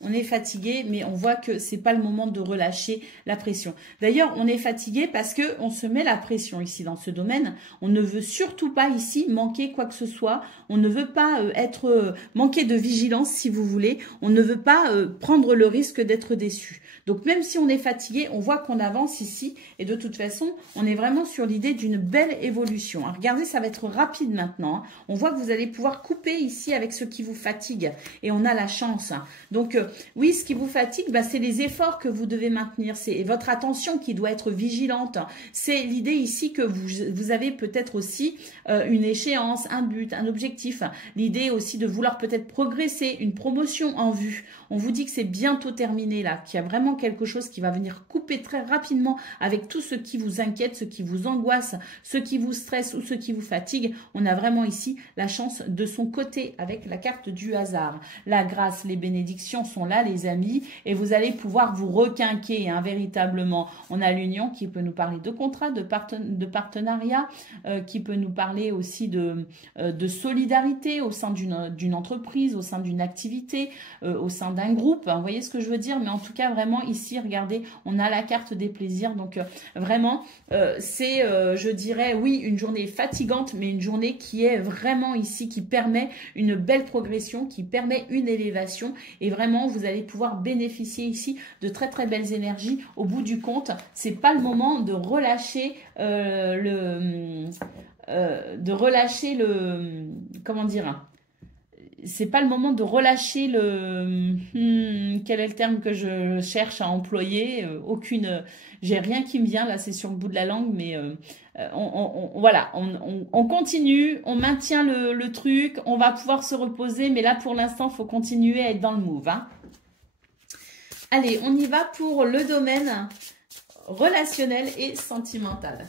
On est fatigué, mais on voit que c'est pas le moment de relâcher la pression. D'ailleurs, on est fatigué parce que on se met la pression ici dans ce domaine. On ne veut surtout pas ici manquer quoi que ce soit. On ne veut pas manquer de vigilance, si vous voulez. On ne veut pas prendre le risque d'être déçu. Donc, même si on est fatigué, on voit qu'on avance ici. Et de toute façon, on est vraiment sur l'idée d'une belle évolution. Alors, regardez, ça va être rapide maintenant. On voit que vous allez pouvoir couper ici avec ce qui vous fatigue. Et on a la chance. Donc, oui, ce qui vous fatigue, c'est les efforts que vous devez maintenir. C'est votre attention qui doit être vigilante. C'est l'idée ici que vous avez peut-être aussi une échéance, un but, un objectif. L'idée aussi de vouloir peut-être progresser, une promotion en vue. On vous dit que c'est bientôt terminé là, qu'il y a vraiment quelque chose qui va venir couper très rapidement avec tout ce qui vous inquiète, ce qui vous angoisse, ce qui vous stresse ou ce qui vous fatigue. On a vraiment ici la chance de son côté avec la carte du hasard. La grâce, les bénédictions sont là, les amis, et vous allez pouvoir vous requinquer véritablement. On a l'union qui peut nous parler de contrat, de partenariat, qui peut nous parler aussi de solidarité au sein d'une entreprise, au sein d'une activité, au sein d'un groupe. Vous voyez ce que je veux dire? Mais en tout cas, vraiment ici, regardez, on a la carte des plaisirs. Donc vraiment, c'est, je dirais, oui, une journée fatigante, mais une journée qui est vraiment ici, qui permet une belle progression, qui permet une élévation. Et vraiment, vous allez pouvoir bénéficier ici de très très belles énergies. Au bout du compte, c'est pas le moment de relâcher comment dire, c'est pas le moment de relâcher quel est le terme que je cherche à employer, j'ai rien qui me vient là, c'est sur le bout de la langue, mais voilà, on continue, on maintient le truc, on va pouvoir se reposer, mais là pour l'instant, il faut continuer à être dans le move, hein. Allez, on y va pour le domaine relationnel et sentimental.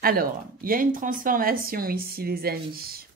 Alors, il y a une transformation ici, les amis.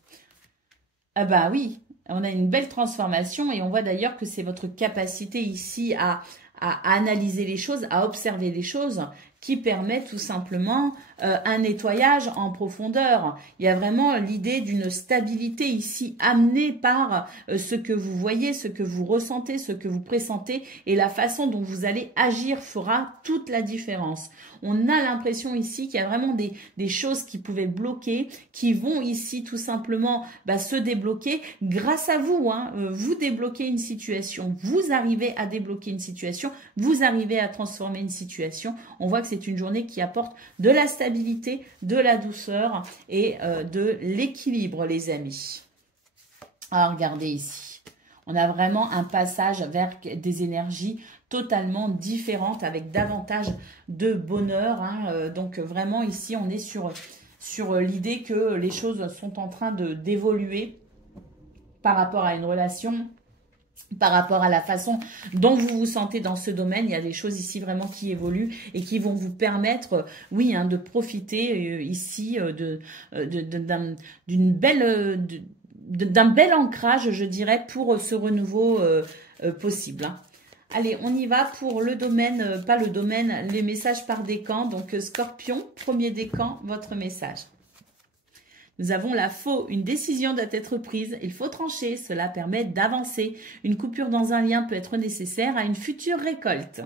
Ah bah oui, on a une belle transformation et on voit d'ailleurs que c'est votre capacité ici à analyser les choses, à observer les choses qui permet tout simplement un nettoyage en profondeur. Il y a vraiment l'idée d'une stabilité ici amenée par ce que vous voyez, ce que vous ressentez, ce que vous pressentez et la façon dont vous allez agir fera toute la différence. On a l'impression ici qu'il y a vraiment des choses qui pouvaient bloquer, qui vont ici tout simplement se débloquer grâce à vous. Vous débloquez une situation, vous arrivez à débloquer une situation, vous arrivez à transformer une situation. On voit que c'est une journée qui apporte de la stabilité, de la douceur et de l'équilibre, les amis. Alors, regardez ici. On a vraiment un passage vers des énergies totalement différentes avec davantage de bonheur. Donc, vraiment, ici, on est sur l'idée que les choses sont en train d'évoluer par rapport à une relation, par rapport à la façon dont vous vous sentez dans ce domaine. Il y a des choses ici vraiment qui évoluent et qui vont vous permettre, oui, de profiter ici d'un bel ancrage, je dirais, pour ce renouveau possible. Allez, on y va pour le domaine, pas le domaine, les messages par décan. Donc, Scorpion, premier décan, votre message. Nous avons la faux, une décision doit être prise, il faut trancher, cela permet d'avancer. Une coupure dans un lien peut être nécessaire à une future récolte.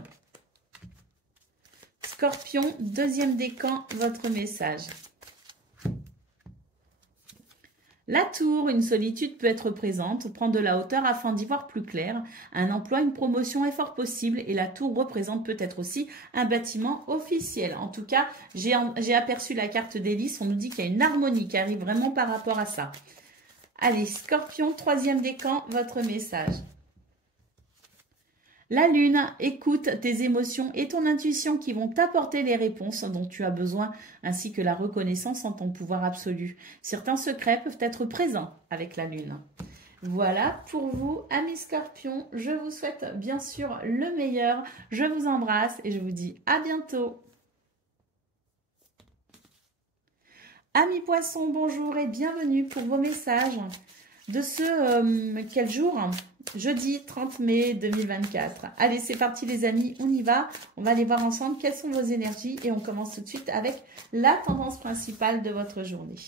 Scorpion, deuxième décan, votre message. La tour, une solitude peut être présente, prendre de la hauteur afin d'y voir plus clair. Un emploi, une promotion est fort possible et la tour représente peut-être aussi un bâtiment officiel. En tout cas, j'ai aperçu la carte d'hélice, on nous dit qu'il y a une harmonie qui arrive vraiment par rapport à ça. Allez, Scorpion, troisième décan, votre message. La lune, écoute tes émotions et ton intuition qui vont t'apporter les réponses dont tu as besoin, ainsi que la reconnaissance en ton pouvoir absolu. Certains secrets peuvent être présents avec la lune. Voilà pour vous, amis Scorpions. Je vous souhaite bien sûr le meilleur. Je vous embrasse et je vous dis à bientôt. Amis Poissons, bonjour et bienvenue pour vos messages de ce quel jour ? Jeudi 30 mai 2024. Allez, c'est parti les amis, on y va. On va aller voir ensemble quelles sont vos énergies et on commence tout de suite avec la tendance principale de votre journée.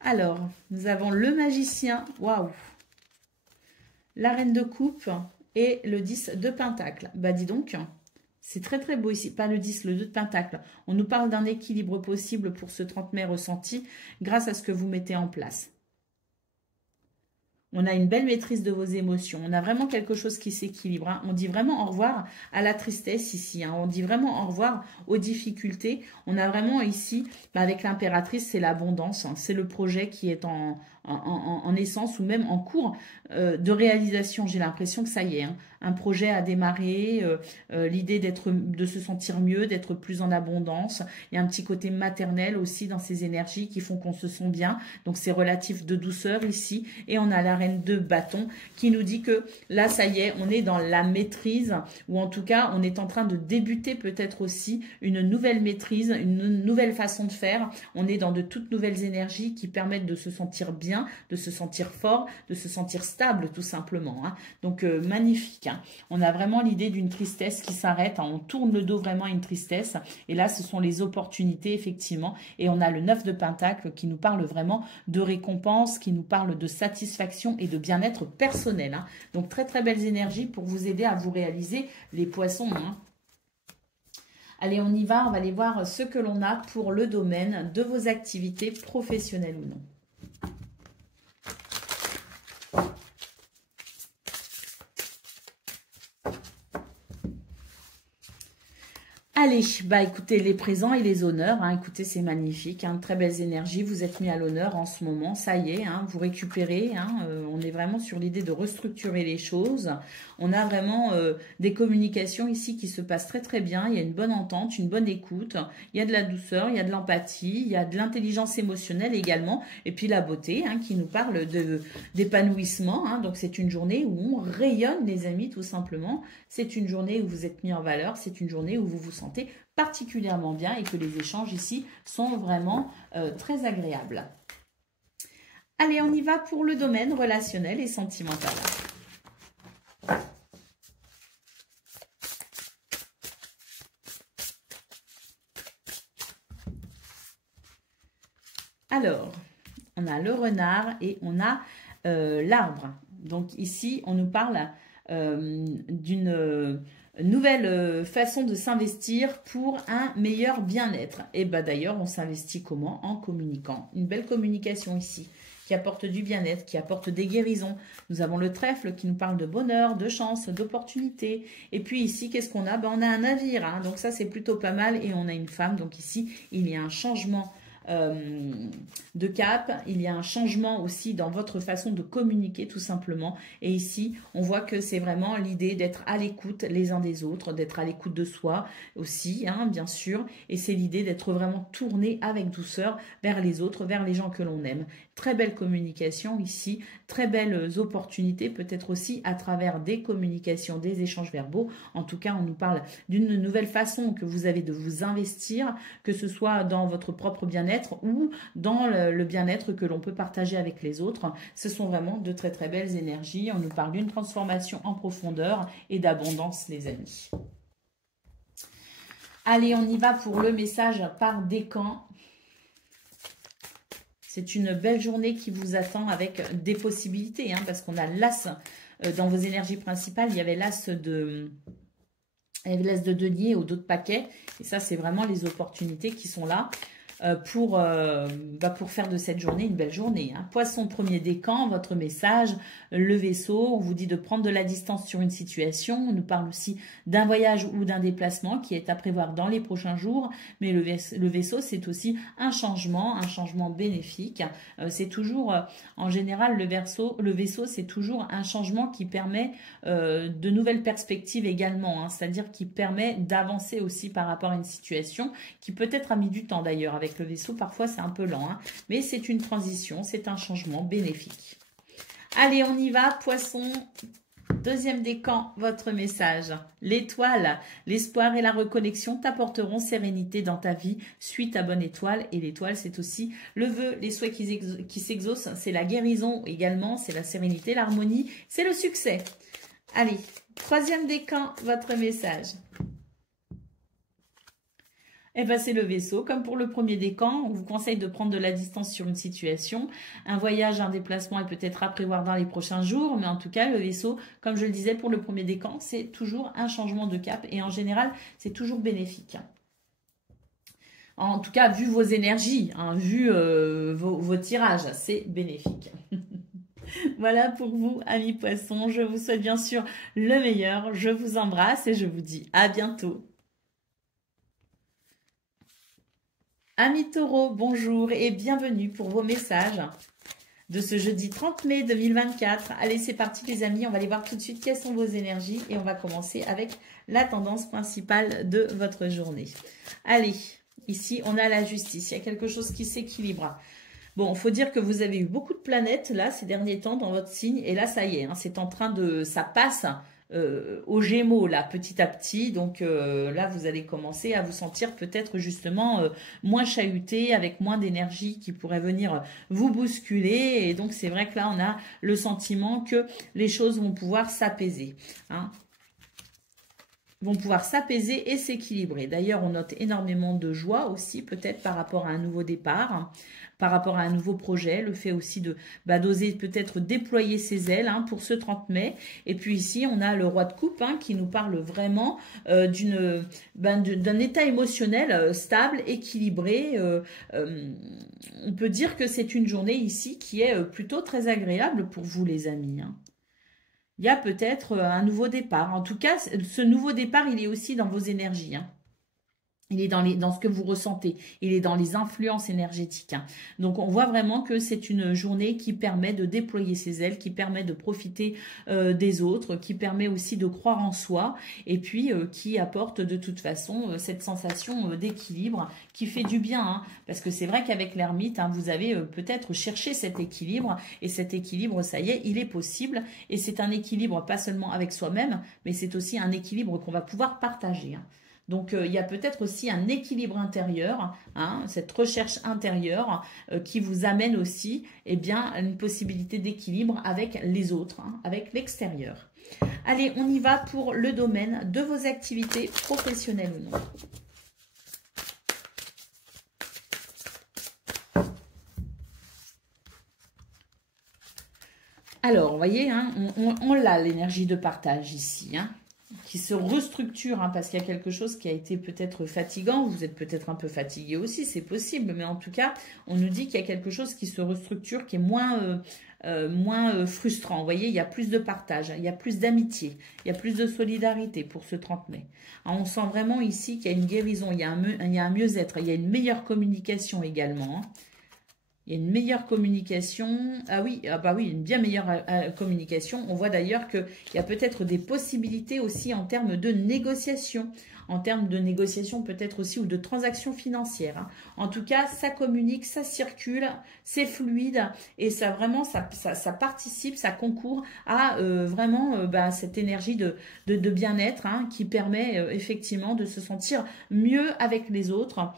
Alors, nous avons le magicien, waouh, la reine de coupe et le 10 de pentacle. Bah dis donc, c'est très très beau ici, pas le 10, le 2 de pentacle. On nous parle d'un équilibre possible pour ce 30 mai ressenti grâce à ce que vous mettez en place. On a une belle maîtrise de vos émotions. On a vraiment quelque chose qui s'équilibre. Hein. On dit vraiment au revoir à la tristesse ici. Hein. On dit vraiment au revoir aux difficultés. On a vraiment ici, avec l'impératrice, c'est l'abondance. Hein. C'est le projet qui est en essence ou même en cours de réalisation. J'ai l'impression que ça y est. Hein. Un projet a démarré. L'idée de se sentir mieux, d'être plus en abondance. Il y a un petit côté maternel aussi dans ces énergies qui font qu'on se sent bien. Donc c'est relatif de douceur ici. Et on a la reine de bâton qui nous dit que là ça y est, on est dans la maîtrise, ou en tout cas on est en train de débuter peut-être aussi une nouvelle maîtrise, une nouvelle façon de faire. On est dans de toutes nouvelles énergies qui permettent de se sentir bien, de se sentir fort, de se sentir stable tout simplement. Hein. Donc magnifique. Hein. On a vraiment l'idée d'une tristesse qui s'arrête. Hein. On tourne le dos vraiment à une tristesse. Et là ce sont les opportunités effectivement. Et on a le 9 de pentacle qui nous parle vraiment de récompense, qui nous parle de satisfaction et de bien-être personnel. Hein. Donc, très, très belles énergies pour vous aider à vous réaliser, les poissons. Hein. Allez, on y va. On va aller voir ce que l'on a pour le domaine de vos activités professionnelles ou non. Allez, bah écoutez, les présents et les honneurs, hein, écoutez, c'est magnifique, hein, très belles énergies, vous êtes mis à l'honneur en ce moment, ça y est, hein, vous récupérez, hein, on est vraiment sur l'idée de restructurer les choses, on a vraiment des communications ici qui se passent très très bien, il y a une bonne entente, une bonne écoute, il y a de la douceur, il y a de l'empathie, il y a de l'intelligence émotionnelle également, et puis la beauté, hein, qui nous parle d'épanouissement, hein, donc c'est une journée où on rayonne les amis tout simplement, c'est une journée où vous êtes mis en valeur, c'est une journée où vous vous sentez particulièrement bien et que les échanges ici sont vraiment très agréables. Allez, on y va pour le domaine relationnel et sentimental. Alors, on a le renard et on a l'arbre. Donc ici, on nous parle d'une nouvelle façon de s'investir pour un meilleur bien-être. Et bah d'ailleurs, on s'investit comment? En communiquant. Une belle communication ici qui apporte du bien-être, qui apporte des guérisons. Nous avons le trèfle qui nous parle de bonheur, de chance, d'opportunité. Et puis ici, qu'est-ce qu'on a? Ben, on a un navire, hein, donc ça c'est plutôt pas mal. Et on a une femme, donc ici, il y a un changement de cap, il y a un changement aussi dans votre façon de communiquer tout simplement, et ici on voit que c'est vraiment l'idée d'être à l'écoute les uns des autres, d'être à l'écoute de soi aussi, hein, bien sûr, et c'est l'idée d'être vraiment tourné avec douceur vers les autres, vers les gens que l'on aime. Très belle communication ici, très belles opportunités, peut-être aussi à travers des communications, des échanges verbaux. En tout cas, on nous parle d'une nouvelle façon que vous avez de vous investir, que ce soit dans votre propre bien-être ou dans le bien-être que l'on peut partager avec les autres. Ce sont vraiment de très très belles énergies. On nous parle d'une transformation en profondeur et d'abondance, les amis. Allez, on y va pour le message par décan. C'est une belle journée qui vous attend avec des possibilités, hein, parce qu'on a l'as dans vos énergies principales. Il y avait l'as de denier ou d'autres paquets. Et ça, c'est vraiment les opportunités qui sont là pour faire de cette journée une belle journée. Hein. Poisson, premier décan, votre message, le vaisseau, on vous dit de prendre de la distance sur une situation. On nous parle aussi d'un voyage ou d'un déplacement qui est à prévoir dans les prochains jours. Mais le vaisseau, c'est aussi un changement bénéfique. C'est toujours, en général, le vaisseau, c'est toujours un changement qui permet de nouvelles perspectives également. Hein, c'est-à-dire qui permet d'avancer aussi par rapport à une situation qui peut-être a mis du temps d'ailleurs. Avec le vaisseau, parfois c'est un peu lent, hein, mais c'est une transition, c'est un changement bénéfique. Allez, on y va, poisson. Deuxième décan, votre message. L'étoile, l'espoir et la reconnexion t'apporteront sérénité dans ta vie. Suis ta bonne étoile. Et l'étoile, c'est aussi le vœu, les souhaits qui s'exaucent. C'est la guérison également, c'est la sérénité, l'harmonie, c'est le succès. Allez, troisième décan, votre message. Eh ben, c'est le vaisseau. Comme pour le premier décan, on vous conseille de prendre de la distance sur une situation. Un voyage, un déplacement est peut-être à prévoir dans les prochains jours. Mais en tout cas, le vaisseau, comme je le disais pour le premier décan, c'est toujours un changement de cap. Et en général, c'est toujours bénéfique. En tout cas, vu vos énergies, hein, vu vos tirages, c'est bénéfique. Voilà pour vous, amis poissons. Je vous souhaite bien sûr le meilleur. Je vous embrasse et je vous dis à bientôt. Amis taureaux, bonjour et bienvenue pour vos messages de ce jeudi 30 mai 2024. Allez, c'est parti les amis, on va aller voir tout de suite quelles sont vos énergies et on va commencer avec la tendance principale de votre journée. Allez, ici on a la justice, il y a quelque chose qui s'équilibre. Bon, il faut dire que vous avez eu beaucoup de planètes là ces derniers temps dans votre signe et là ça y est, hein, c'est en train de, ça passe aux Gémeaux là petit à petit, donc là vous allez commencer à vous sentir peut-être justement moins chahuté, avec moins d'énergie qui pourrait venir vous bousculer, et donc c'est vrai que là on a le sentiment que les choses vont pouvoir s'apaiser, hein, vont pouvoir s'apaiser et s'équilibrer. D'ailleurs, on note énormément de joie aussi, peut-être par rapport à un nouveau départ, par rapport à un nouveau projet, le fait aussi de d'oser peut-être déployer ses ailes, hein, pour ce 30 mai. Et puis ici, on a le roi de coupe, hein, qui nous parle vraiment d'un état émotionnel stable, équilibré. On peut dire que c'est une journée ici qui est plutôt très agréable pour vous les amis, hein. Il y a peut-être un nouveau départ. En tout cas, ce nouveau départ, il est aussi dans vos énergies, hein. Il est dans ce que vous ressentez. Il est dans les influences énergétiques, hein. Donc, on voit vraiment que c'est une journée qui permet de déployer ses ailes, qui permet de profiter des autres, qui permet aussi de croire en soi et puis qui apporte de toute façon cette sensation d'équilibre qui fait du bien, hein. Parce que c'est vrai qu'avec l'ermite, hein, vous avez peut-être cherché cet équilibre et cet équilibre, ça y est, il est possible. Et c'est un équilibre pas seulement avec soi-même, mais c'est aussi un équilibre qu'on va pouvoir partager, hein. Donc, il y a peut-être aussi un équilibre intérieur, hein, cette recherche intérieure qui vous amène aussi, eh bien, à une possibilité d'équilibre avec les autres, hein, avec l'extérieur. Allez, on y va pour le domaine de vos activités professionnelles ou non. Alors, vous voyez, hein, on l'a, l'énergie de partage ici, hein, qui se restructure, hein, parce qu'il y a quelque chose qui a été peut-être fatigant. Vous êtes peut-être un peu fatigué aussi, c'est possible. Mais en tout cas, on nous dit qu'il y a quelque chose qui se restructure, qui est moins frustrant. Vous voyez, il y a plus de partage, il y a plus d'amitié, il y a plus de solidarité pour ce 30 mai. Alors, on sent vraiment ici qu'il y a une guérison, il y a un mieux-être, il y a une meilleure communication également, hein. Il y a une meilleure communication. Ah oui, bah oui, une bien meilleure communication. On voit d'ailleurs qu'il y a peut-être des possibilités aussi en termes de négociation. En termes de négociation peut-être aussi, ou de transactions financières, hein. En tout cas, ça communique, ça circule, c'est fluide et ça vraiment, ça participe, ça concourt à vraiment cette énergie de bien-être, hein, qui permet effectivement de se sentir mieux avec les autres,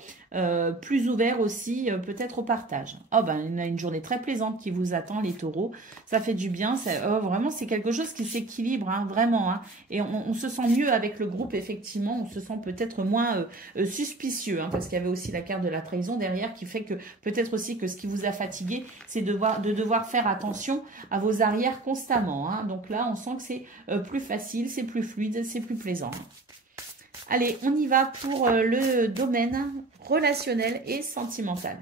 plus ouvert aussi peut-être au partage. Oh ben, il y a une journée très plaisante qui vous attend les taureaux, ça fait du bien, vraiment c'est quelque chose qui s'équilibre, hein, vraiment, hein, et on se sent mieux avec le groupe, effectivement, on se sent peut-être moins suspicieux, hein, parce qu'il y avait aussi la carte de la trahison derrière qui fait que peut-être aussi que ce qui vous a fatigué, c'est de devoir faire attention à vos arrières constamment, hein. Donc là, on sent que c'est plus facile, c'est plus fluide, c'est plus plaisant. Allez, on y va pour le domaine relationnel et sentimental.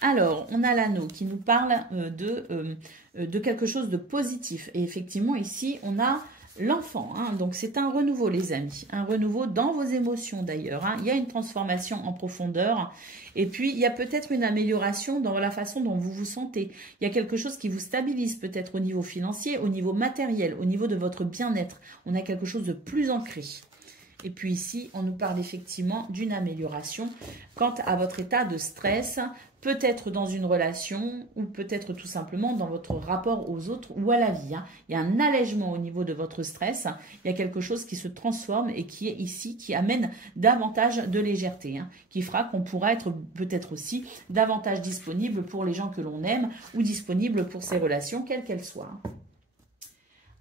Alors, on a l'anneau qui nous parle de quelque chose de positif. Et effectivement, ici, on a l'enfant, hein. Donc c'est un renouveau les amis, un renouveau dans vos émotions d'ailleurs, hein. Il y a une transformation en profondeur et puis il y a peut-être une amélioration dans la façon dont vous vous sentez. Il y a quelque chose qui vous stabilise peut-être au niveau financier, au niveau matériel, au niveau de votre bien-être. On a quelque chose de plus ancré. Et puis ici, on nous parle effectivement d'une amélioration quant à votre état de stress, peut-être dans une relation ou peut-être tout simplement dans votre rapport aux autres ou à la vie, hein. Il y a un allègement au niveau de votre stress, il y a quelque chose qui se transforme et qui est ici, qui amène davantage de légèreté, hein, qui fera qu'on pourra être peut-être aussi davantage disponible pour les gens que l'on aime ou disponible pour ces relations, quelles qu'elles soient.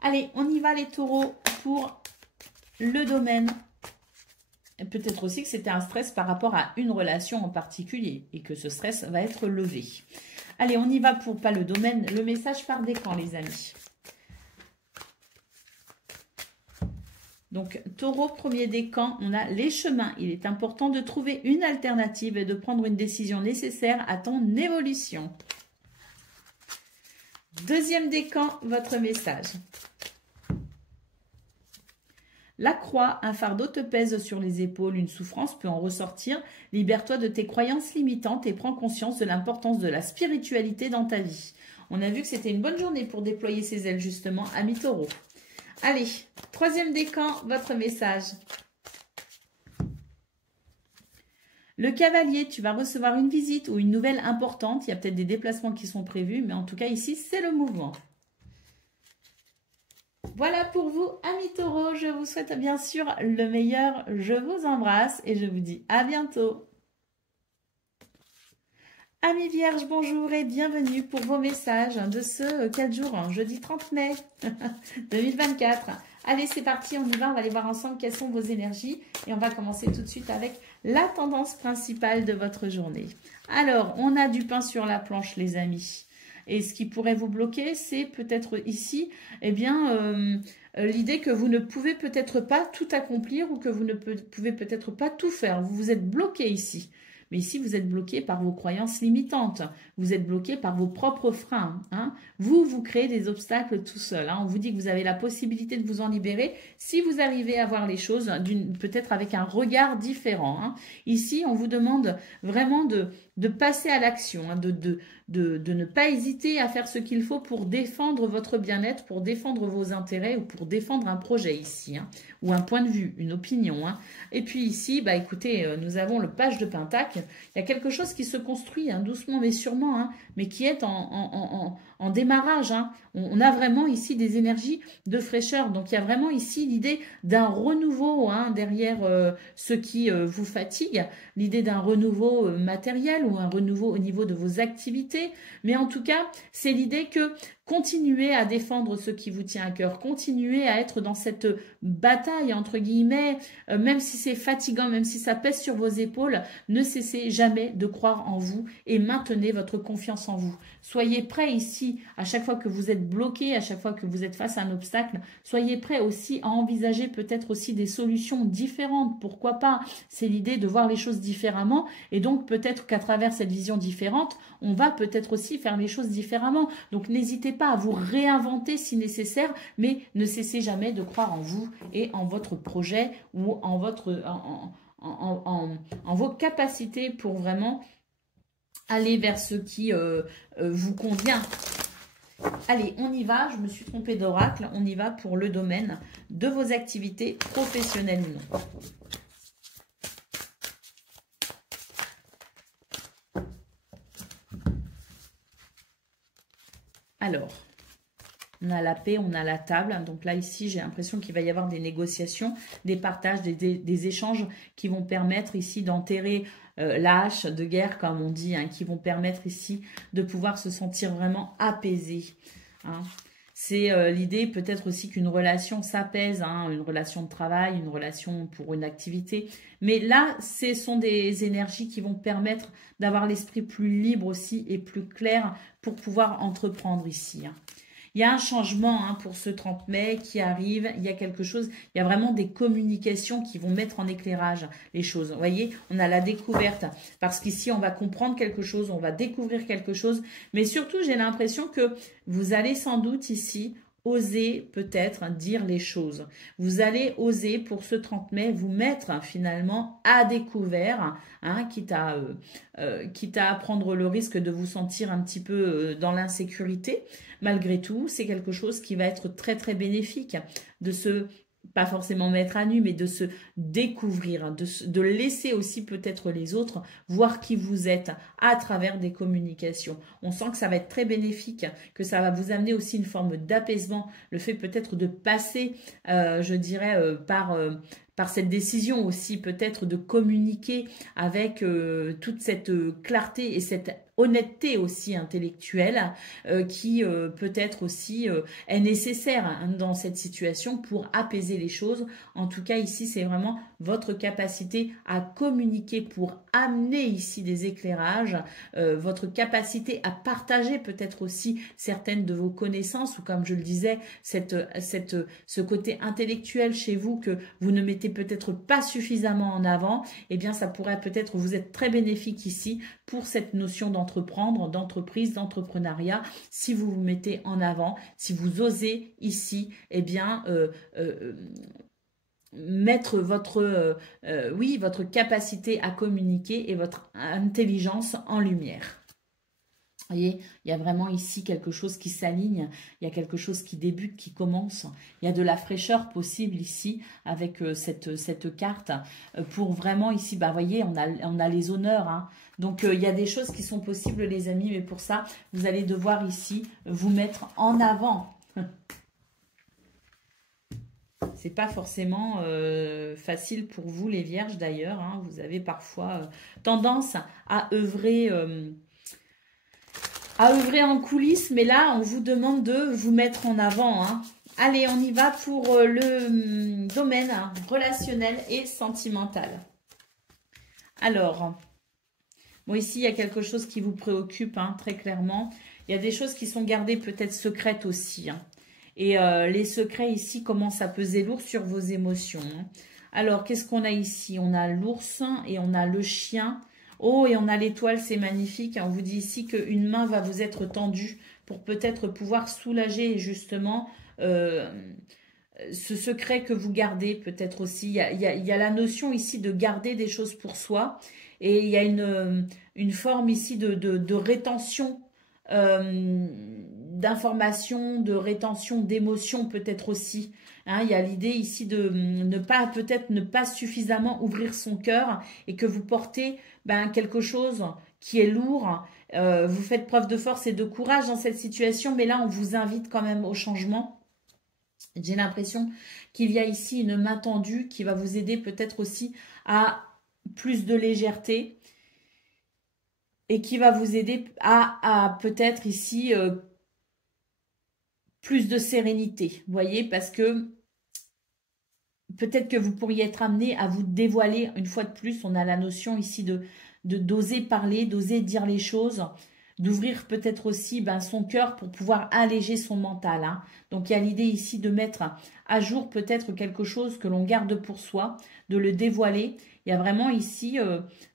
Allez, on y va les taureaux pour le domaine peut-être aussi que c'était un stress par rapport à une relation en particulier et que ce stress va être levé. Allez, on y va pour pas le domaine, le message par décan, les amis. Donc, taureau, premier décan, on a les chemins. Il est important de trouver une alternative et de prendre une décision nécessaire à ton évolution. Deuxième décan, votre message. La croix, un fardeau te pèse sur les épaules, une souffrance peut en ressortir. Libère-toi de tes croyances limitantes et prends conscience de l'importance de la spiritualité dans ta vie. On a vu que c'était une bonne journée pour déployer ses ailes justement, ami taureau. Allez, troisième décan, votre message. Le cavalier, tu vas recevoir une visite ou une nouvelle importante. Il y a peut-être des déplacements qui sont prévus, mais en tout cas ici, c'est le mouvement. Voilà pour vous, amis taureaux. Je vous souhaite bien sûr le meilleur. Je vous embrasse et je vous dis à bientôt. Amis vierges, bonjour et bienvenue pour vos messages de ce 4 jours, jeudi 30 mai 2024. Allez, c'est parti, on y va, on va aller voir ensemble quelles sont vos énergies et on va commencer tout de suite avec la tendance principale de votre journée. Alors, on a du pain sur la planche, les amis. Et ce qui pourrait vous bloquer, c'est peut-être ici, eh bien, l'idée que vous ne pouvez peut-être pas tout accomplir ou que vous ne pouvez peut-être pas tout faire. Vous vous êtes bloqué ici. Mais ici, vous êtes bloqué par vos croyances limitantes. Vous êtes bloqué par vos propres freins. Hein. Vous créez des obstacles tout seul. Hein. On vous dit que vous avez la possibilité de vous en libérer si vous arrivez à voir les choses peut-être avec un regard différent. Hein. Ici, on vous demande vraiment de passer à l'action, hein, de ne pas hésiter à faire ce qu'il faut pour défendre votre bien-être, pour défendre vos intérêts ou pour défendre un projet ici, hein, ou un point de vue, une opinion. Hein. Et puis ici, bah, écoutez, nous avons le page de Pentacle. Il y a quelque chose qui se construit hein, doucement mais sûrement, hein, mais qui est en démarrage. Hein. On a vraiment ici des énergies de fraîcheur. Donc, il y a vraiment ici l'idée d'un renouveau hein, derrière ce qui vous fatigue, l'idée d'un renouveau matériel ou un renouveau au niveau de vos activités. Mais en tout cas, c'est l'idée que continuez à défendre ce qui vous tient à cœur, continuez à être dans cette bataille, entre guillemets, même si c'est fatigant, même si ça pèse sur vos épaules, ne cessez jamais de croire en vous et maintenez votre confiance en vous. Soyez prêts ici, à chaque fois que vous êtes bloqué, à chaque fois que vous êtes face à un obstacle, soyez prêts aussi à envisager peut-être aussi des solutions différentes, pourquoi pas? C'est l'idée de voir les choses différemment et donc peut-être qu'à travers cette vision différente, on va peut-être aussi faire les choses différemment. Donc n'hésitez pas à vous réinventer si nécessaire, mais ne cessez jamais de croire en vous et en votre projet ou en vos capacités pour vraiment aller vers ce qui vous convient. Allez, on y va. Je me suis trompée d'oracle. On y va pour le domaine de vos activités professionnelles ou non. Alors, on a la paix, on a la table. Donc là, ici, j'ai l'impression qu'il va y avoir des négociations, des partages, des échanges qui vont permettre ici d'enterrer la hache de guerre, comme on dit, hein, qui vont permettre ici de pouvoir se sentir vraiment apaisé. Hein. C'est l'idée peut-être aussi qu'une relation s'apaise, hein, une relation de travail, une relation pour une activité. Mais là, ce sont des énergies qui vont permettre d'avoir l'esprit plus libre aussi et plus clair pour pouvoir entreprendre ici. Hein. Il y a un changement hein, pour ce 30 mai qui arrive, il y a quelque chose, il y a vraiment des communications qui vont mettre en éclairage les choses. Vous voyez, on a la découverte, parce qu'ici, on va comprendre quelque chose, on va découvrir quelque chose, mais surtout, j'ai l'impression que vous allez sans doute ici oser peut-être dire les choses. Vous allez oser pour ce 30 mai vous mettre finalement à découvert, hein, quitte à prendre le risque de vous sentir un petit peu dans l'insécurité. Malgré tout, c'est quelque chose qui va être très très bénéfique de se pas forcément mettre à nu, mais de se découvrir, de laisser aussi peut-être les autres voir qui vous êtes à travers des communications. On sent que ça va être très bénéfique, que ça va vous amener aussi une forme d'apaisement, le fait peut-être de passer, je dirais, par cette décision aussi peut-être de communiquer avec toute cette clarté et cette honnêteté aussi intellectuelle qui peut-être aussi est nécessaire hein, dans cette situation pour apaiser les choses. En tout cas, ici, c'est vraiment votre capacité à communiquer pour amener ici des éclairages, votre capacité à partager peut-être aussi certaines de vos connaissances ou comme je le disais, ce côté intellectuel chez vous que vous ne mettez peut-être pas suffisamment en avant, eh bien ça pourrait peut-être vous être très bénéfique ici pour cette notion d'entreprendre, d'entreprise, d'entrepreneuriat, si vous vous mettez en avant, si vous osez ici, eh bien mettre votre capacité à communiquer et votre intelligence en lumière. Vous voyez, il y a vraiment ici quelque chose qui s'aligne, il y a quelque chose qui débute, qui commence. Il y a de la fraîcheur possible ici avec cette carte pour vraiment ici, bah, vous voyez, on a les honneurs. Hein. Donc, il y a des choses qui sont possibles, les amis, mais pour ça, vous allez devoir ici vous mettre en avant. C'est pas forcément facile pour vous, les vierges, d'ailleurs. Hein. Vous avez parfois tendance à œuvrer en coulisses, mais là, on vous demande de vous mettre en avant. Hein. Allez, on y va pour le domaine relationnel et sentimental. Alors, bon, ici, il y a quelque chose qui vous préoccupe, hein, très clairement. Il y a des choses qui sont gardées peut-être secrètes aussi. Hein. Et les secrets ici commencent à peser lourd sur vos émotions. Hein. Alors, qu'est-ce qu'on a ici? On a l'ours et on a le chien. Oh, et on a l'étoile, c'est magnifique. On vous dit ici qu'une main va vous être tendue pour peut-être pouvoir soulager justement ce secret que vous gardez peut-être aussi. Il y a la notion ici de garder des choses pour soi. Et il y a une forme ici de rétention d'informations, de rétention d'émotions peut-être aussi. Hein, il y a l'idée ici de peut-être ne pas suffisamment ouvrir son cœur et que vous portez quelque chose qui est lourd. Vous faites preuve de force et de courage dans cette situation, mais là, on vous invite quand même au changement. J'ai l'impression qu'il y a ici une main tendue qui va vous aider peut-être aussi à plus de légèreté et qui va vous aider à peut-être ici plus de sérénité. Vous voyez, parce que peut-être que vous pourriez être amené à vous dévoiler une fois de plus. On a la notion ici d'oser parler, d'oser dire les choses, d'ouvrir peut-être aussi son cœur pour pouvoir alléger son mental. Hein. Donc, il y a l'idée ici de mettre à jour peut-être quelque chose que l'on garde pour soi, de le dévoiler. Il y a vraiment ici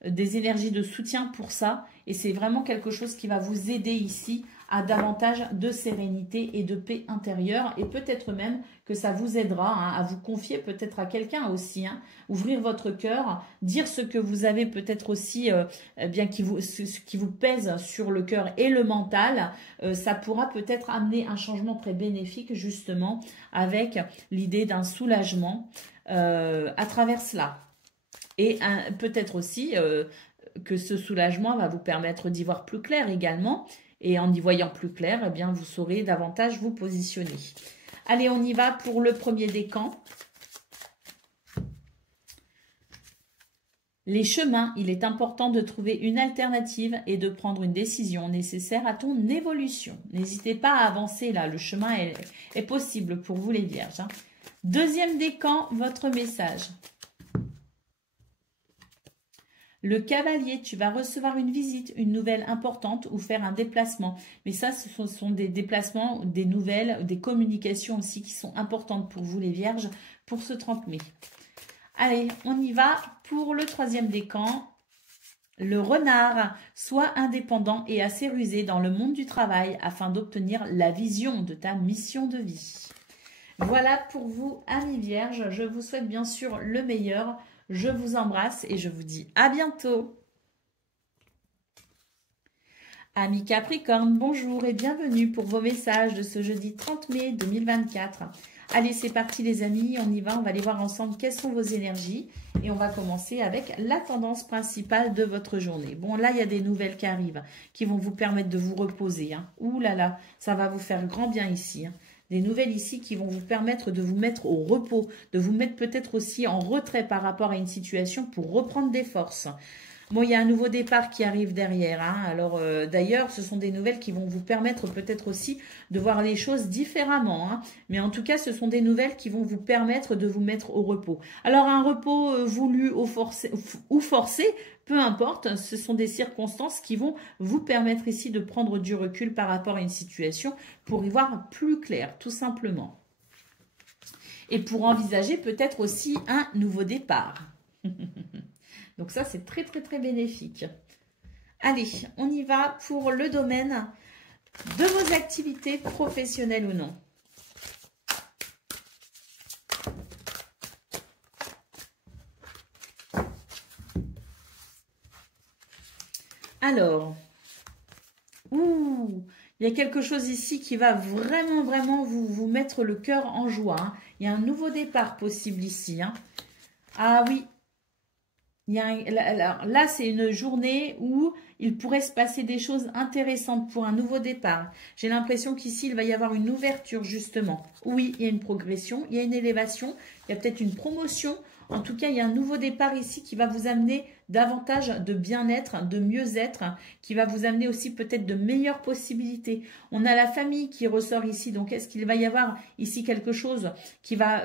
des énergies de soutien pour ça. Et c'est vraiment quelque chose qui va vous aider ici à davantage de sérénité et de paix intérieure. Et peut-être même que ça vous aidera hein, à vous confier peut-être à quelqu'un aussi. Hein, ouvrir votre cœur, dire ce que vous avez peut-être aussi, ce qui vous pèse sur le cœur et le mental. Ça pourra peut-être amener un changement très bénéfique justement avec l'idée d'un soulagement à travers cela. Et peut-être aussi que ce soulagement va vous permettre d'y voir plus clair également. Et en y voyant plus clair, eh bien, vous saurez davantage vous positionner. Allez, on y va pour le premier décan. Les chemins, il est important de trouver une alternative et de prendre une décision nécessaire à ton évolution. N'hésitez pas à avancer là, le chemin est possible pour vous les vierges. Hein. Deuxième décan, votre message. Le cavalier, tu vas recevoir une visite, une nouvelle importante ou faire un déplacement. Mais ça, ce sont des déplacements, des nouvelles, des communications aussi qui sont importantes pour vous les vierges pour ce 30 mai. Allez, on y va pour le troisième décan. Le renard, sois indépendant et assez rusé dans le monde du travail afin d'obtenir la vision de ta mission de vie. Voilà pour vous, amis vierges. Je vous souhaite bien sûr le meilleur. Je vous embrasse et je vous dis à bientôt. Amis Capricorne, bonjour et bienvenue pour vos messages de ce jeudi 30 mai 2024. Allez, c'est parti les amis, on y va, on va aller voir ensemble quelles sont vos énergies. Et on va commencer avec la tendance principale de votre journée. Bon, là, il y a des nouvelles qui arrivent, qui vont vous permettre de vous reposer. Hein. Ouh là là, ça va vous faire grand bien ici. Hein. Des nouvelles ici qui vont vous permettre de vous mettre au repos, de vous mettre peut-être aussi en retrait par rapport à une situation pour reprendre des forces. Bon, il y a un nouveau départ qui arrive derrière. Hein. Alors, d'ailleurs, ce sont des nouvelles qui vont vous permettre peut-être aussi de voir les choses différemment. Hein. Mais en tout cas, ce sont des nouvelles qui vont vous permettre de vous mettre au repos. Alors, un repos voulu ou forcé, peu importe, ce sont des circonstances qui vont vous permettre ici de prendre du recul par rapport à une situation pour y voir plus clair, tout simplement. Et pour envisager peut-être aussi un nouveau départ. Donc ça, c'est très, très, très bénéfique. Allez, on y va pour le domaine de vos activités professionnelles ou non. Alors, il y a quelque chose ici qui va vraiment, vraiment vous mettre le cœur en joie. Hein. Il y a un nouveau départ possible ici. Hein. Ah oui, là, c'est une journée où il pourrait se passer des choses intéressantes pour un nouveau départ. J'ai l'impression qu'ici, il va y avoir une ouverture, justement. Oui, il y a une progression, il y a une élévation, il y a peut-être une promotion. En tout cas, il y a un nouveau départ ici qui va vous amener davantage de bien-être, de mieux-être, qui va vous amener aussi peut-être de meilleures possibilités. On a la famille qui ressort ici, donc est-ce qu'il va y avoir ici quelque chose qui va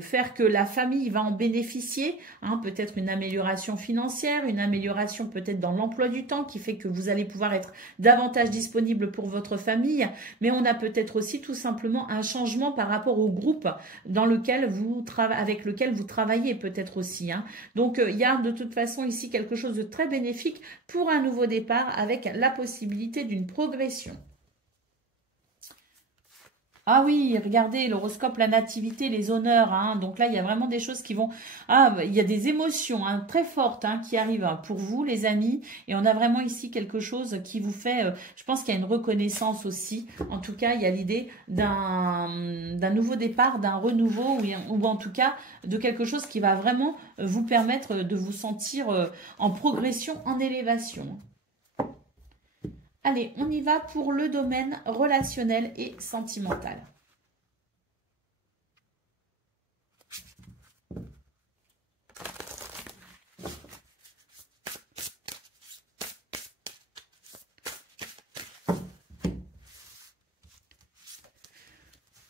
faire que la famille va en bénéficier, hein, peut-être une amélioration financière, une amélioration peut-être dans l'emploi du temps qui fait que vous allez pouvoir être davantage disponible pour votre famille, mais on a peut-être aussi tout simplement un changement par rapport au groupe dans lequel avec lequel vous travaillez peut-être aussi. Hein. Donc, il y a de toute façon ici quelque chose de très bénéfique pour un nouveau départ avec la possibilité d'une progression. Ah oui, regardez, l'horoscope, la nativité, les honneurs. Hein. Donc là, il y a vraiment des choses qui vont... Ah, il y a des émotions hein, très fortes hein, qui arrivent hein, pour vous, les amis. Et on a vraiment ici quelque chose qui vous fait... je pense qu'il y a une reconnaissance aussi. En tout cas, il y a l'idée d'un nouveau départ, d'un renouveau ou en tout cas de quelque chose qui va vraiment vous permettre de vous sentir en progression, en élévation. Allez, on y va pour le domaine relationnel et sentimental.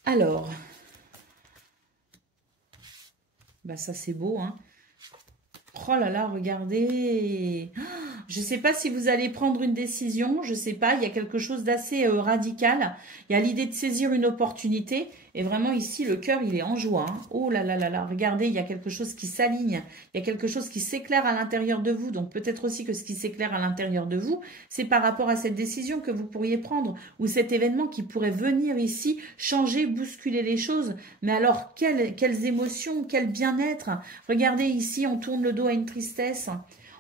Alors, bah ça c'est beau, hein. Oh là là, regardez. Je ne sais pas si vous allez prendre une décision, je ne sais pas, il y a quelque chose d'assez radical. Il y a l'idée de saisir une opportunité et vraiment ici, le cœur, il est en joie. Hein. Oh là là là là, regardez, il y a quelque chose qui s'aligne, il y a quelque chose qui s'éclaire à l'intérieur de vous. Donc peut-être aussi que ce qui s'éclaire à l'intérieur de vous, c'est par rapport à cette décision que vous pourriez prendre ou cet événement qui pourrait venir ici, changer, bousculer les choses. Mais alors, quelles émotions, quel bien-être. Regardez ici, on tourne le dos à une tristesse.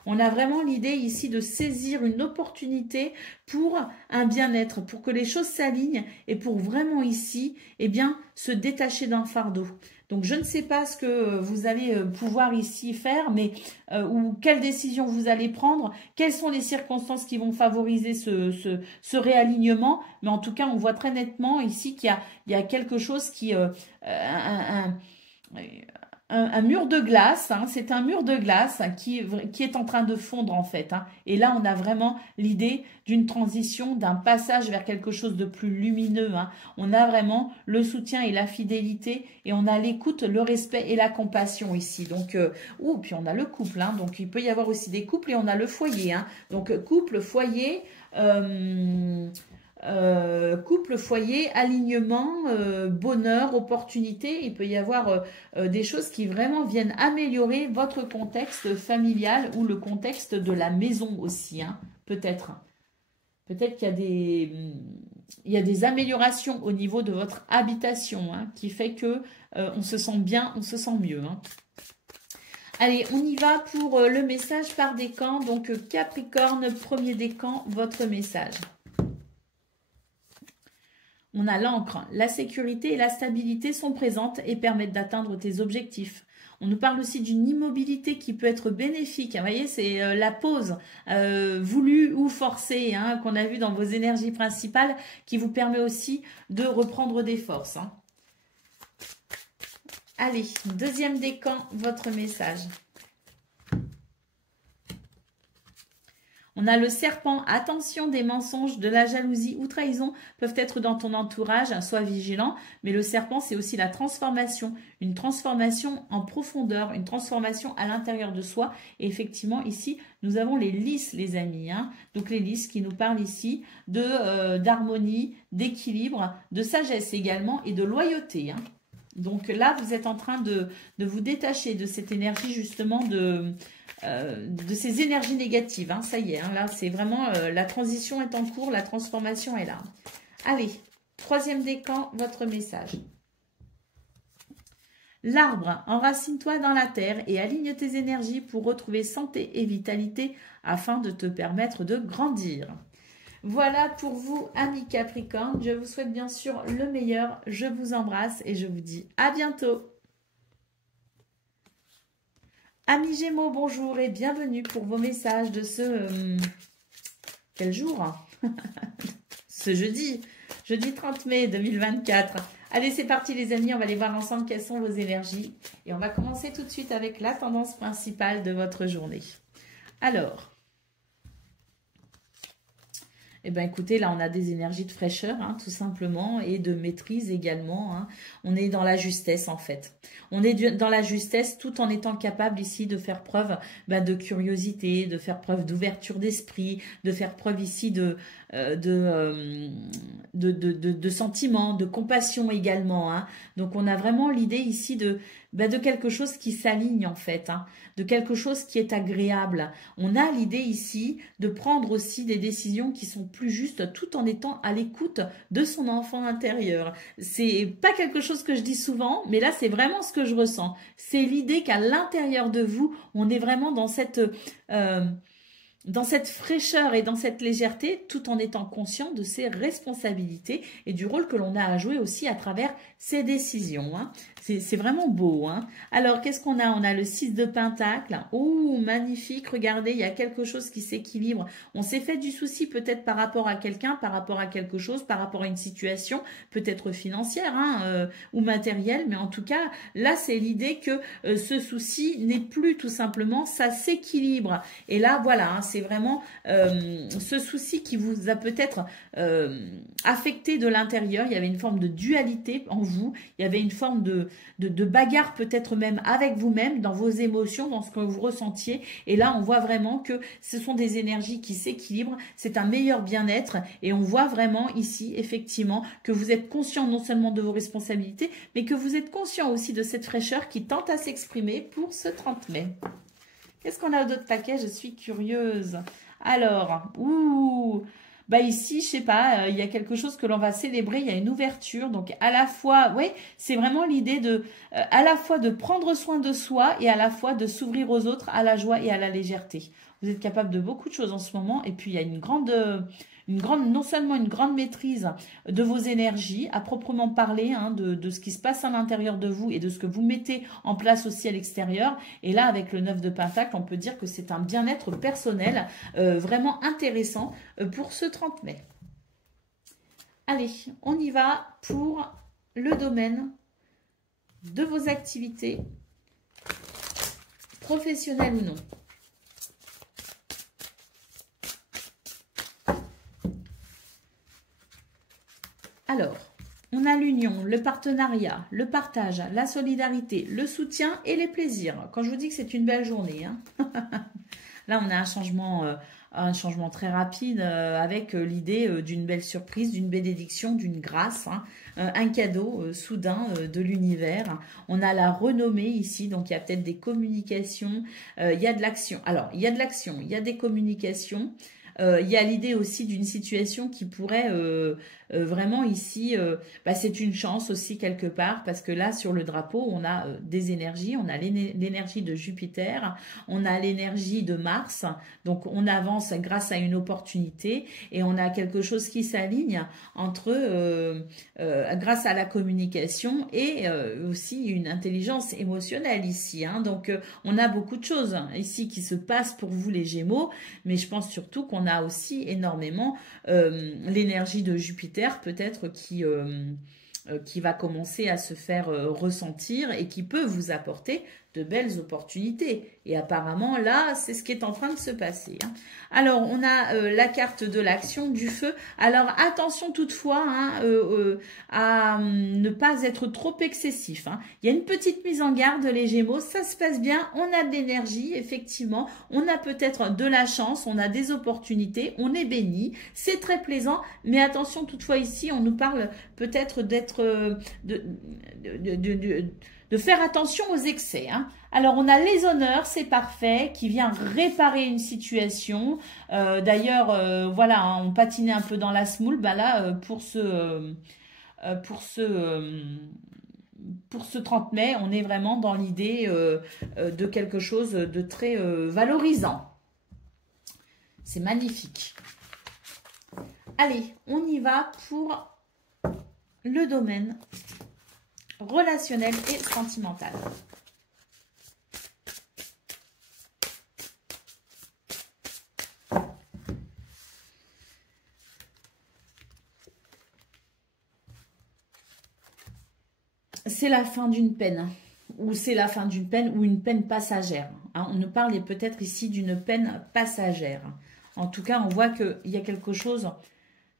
On a vraiment l'idée ici de saisir une opportunité pour un bien-être, pour que les choses s'alignent et pour vraiment ici, eh bien, se détacher d'un fardeau. Donc, je ne sais pas ce que vous allez pouvoir ici faire, mais ou quelle décision vous allez prendre, quelles sont les circonstances qui vont favoriser ce réalignement. Mais en tout cas, on voit très nettement ici qu'il y a quelque chose qui... un mur de glace, hein, c'est un mur de glace qui est en train de fondre en fait. Hein. Et là, on a vraiment l'idée d'une transition, d'un passage vers quelque chose de plus lumineux. Hein. On a vraiment le soutien et la fidélité et on a l'écoute, le respect et la compassion ici. Donc, puis on a le couple. Hein, donc, il peut y avoir aussi des couples et on a le foyer. Hein. Donc, couple, foyer... couple, foyer, alignement, bonheur, opportunité. Il peut y avoir des choses qui vraiment viennent améliorer votre contexte familial ou le contexte de la maison aussi, hein, peut-être. Peut-être qu'il y a des améliorations au niveau de votre habitation hein, qui fait que on se sent bien, on se sent mieux. Hein. Allez, on y va pour le message par décan. Donc Capricorne, premier décan, votre message. On a l'encre, la sécurité et la stabilité sont présentes et permettent d'atteindre tes objectifs. On nous parle aussi d'une immobilité qui peut être bénéfique. Vous voyez, c'est la pause voulue ou forcée hein, qu'on a vu dans vos énergies principales qui vous permet aussi de reprendre des forces. Hein. Allez, deuxième décan, votre message. On a le serpent. Attention, des mensonges, de la jalousie ou trahison peuvent être dans ton entourage. Sois vigilant. Mais le serpent, c'est aussi la transformation. Une transformation en profondeur, une transformation à l'intérieur de soi. Et effectivement, ici, nous avons les lys, les amis. Hein. Donc, les lys qui nous parlent ici d'harmonie, d'équilibre, de sagesse également et de loyauté. Hein. Donc là, vous êtes en train de vous détacher de cette énergie justement de ces énergies négatives. Hein. Ça y est, hein, là, c'est vraiment la transition est en cours, la transformation est là. Allez, troisième décan, votre message. L'arbre, enracine-toi dans la terre et aligne tes énergies pour retrouver santé et vitalité afin de te permettre de grandir. Voilà pour vous, amis Capricorne. Je vous souhaite bien sûr le meilleur. Je vous embrasse et je vous dis à bientôt. Amis Gémeaux, bonjour et bienvenue pour vos messages de ce... quel jour? Ce jeudi 30 mai 2024. Allez, c'est parti les amis, on va aller voir ensemble quelles sont vos énergies. Et on va commencer tout de suite avec la tendance principale de votre journée. Alors... eh bien, écoutez, là, on a des énergies de fraîcheur, hein, tout simplement, et de maîtrise également. Hein. On est dans la justesse, en fait. On est dans la justesse tout en étant capable ici de faire preuve de curiosité, de faire preuve d'ouverture d'esprit, de faire preuve ici de sentiments, de compassion également. Hein. Donc, on a vraiment l'idée ici de quelque chose qui s'aligne en fait, hein, de quelque chose qui est agréable. On a l'idée ici de prendre aussi des décisions qui sont plus justes tout en étant à l'écoute de son enfant intérieur. C'est pas quelque chose que je dis souvent, mais là c'est vraiment ce que je ressens. C'est l'idée qu'à l'intérieur de vous, on est vraiment dans cette fraîcheur et dans cette légèreté, tout en étant conscient de ses responsabilités et du rôle que l'on a à jouer aussi à travers ses décisions. Hein. C'est vraiment beau. Hein. Alors, qu'est-ce qu'on a? On a le 6 de Pentacle. Oh, magnifique. Regardez, il y a quelque chose qui s'équilibre. On s'est fait du souci peut-être par rapport à quelqu'un, par rapport à quelque chose, par rapport à une situation, peut-être financière hein, ou matérielle. Mais en tout cas, là, c'est l'idée que ce souci n'est plus tout simplement, ça s'équilibre. Et là, voilà, hein, c'est vraiment ce souci qui vous a peut-être affecté de l'intérieur. Il y avait une forme de dualité en vous. Il y avait une forme de bagarre peut-être même avec vous-même, dans vos émotions, dans ce que vous ressentiez. Et là, on voit vraiment que ce sont des énergies qui s'équilibrent. C'est un meilleur bien-être. Et on voit vraiment ici, effectivement, que vous êtes conscient non seulement de vos responsabilités, mais que vous êtes conscient aussi de cette fraîcheur qui tente à s'exprimer pour ce 30 mai. Qu'est-ce qu'on a d'autre paquet? Je suis curieuse. Alors, ici, je sais pas, il y a quelque chose que l'on va célébrer, il y a une ouverture. Donc, à la fois, oui, c'est vraiment l'idée à la fois de prendre soin de soi et à la fois de s'ouvrir aux autres, à la joie et à la légèreté. Vous êtes capable de beaucoup de choses en ce moment. Et puis, il y a non seulement une grande maîtrise de vos énergies, à proprement parler, hein, de ce qui se passe à l'intérieur de vous et de ce que vous mettez en place aussi à l'extérieur. Et là, avec le 9 de Pentacle, on peut dire que c'est un bien-être personnel vraiment intéressant pour ce 30 mai. Allez, on y va pour le domaine de vos activités, professionnelles ou non. Alors, on a l'union, le partenariat, le partage, la solidarité, le soutien et les plaisirs. Quand je vous dis que c'est une belle journée, hein. Là, on a un changement très rapide avec l'idée d'une belle surprise, d'une bénédiction, d'une grâce, hein, un cadeau soudain de l'univers. On a la renommée ici, donc il y a peut-être des communications, il y a de l'action. Alors, il y a de l'action, il y a des communications. Il y a l'idée aussi d'une situation qui pourrait vraiment ici, c'est une chance aussi quelque part parce que là sur le drapeau on a des énergies, on a l'énergie de Jupiter, on a l'énergie de Mars, donc on avance grâce à une opportunité et on a quelque chose qui s'aligne entre grâce à la communication et aussi une intelligence émotionnelle ici, hein. Donc on a beaucoup de choses ici qui se passent pour vous les Gémeaux, mais je pense surtout qu'on a aussi énormément l'énergie de Jupiter peut-être qui va commencer à se faire ressentir et qui peut vous apporter de belles opportunités. Et apparemment, là, c'est ce qui est en train de se passer. Hein. Alors, on a la carte de l'action, du feu. Alors, attention toutefois à ne pas être trop excessif. Hein. Il y a une petite mise en garde, les Gémeaux. Ça se passe bien. On a de l'énergie, effectivement. On a peut-être de la chance. On a des opportunités. On est béni. C'est très plaisant. Mais attention toutefois ici, on nous parle peut-être d'être... de faire attention aux excès. Hein. Alors, on a les honneurs, c'est parfait, qui vient réparer une situation. D'ailleurs, voilà, hein, on patinait un peu dans la semoule. Bah là, pour ce 30 mai, on est vraiment dans l'idée de quelque chose de très valorisant. C'est magnifique. Allez, on y va pour le domaine relationnel et sentimental. C'est la fin d'une peine, ou c'est la fin d'une peine, ou une peine passagère. Hein. On nous parle peut-être ici d'une peine passagère. En tout cas, on voit qu'il y a quelque chose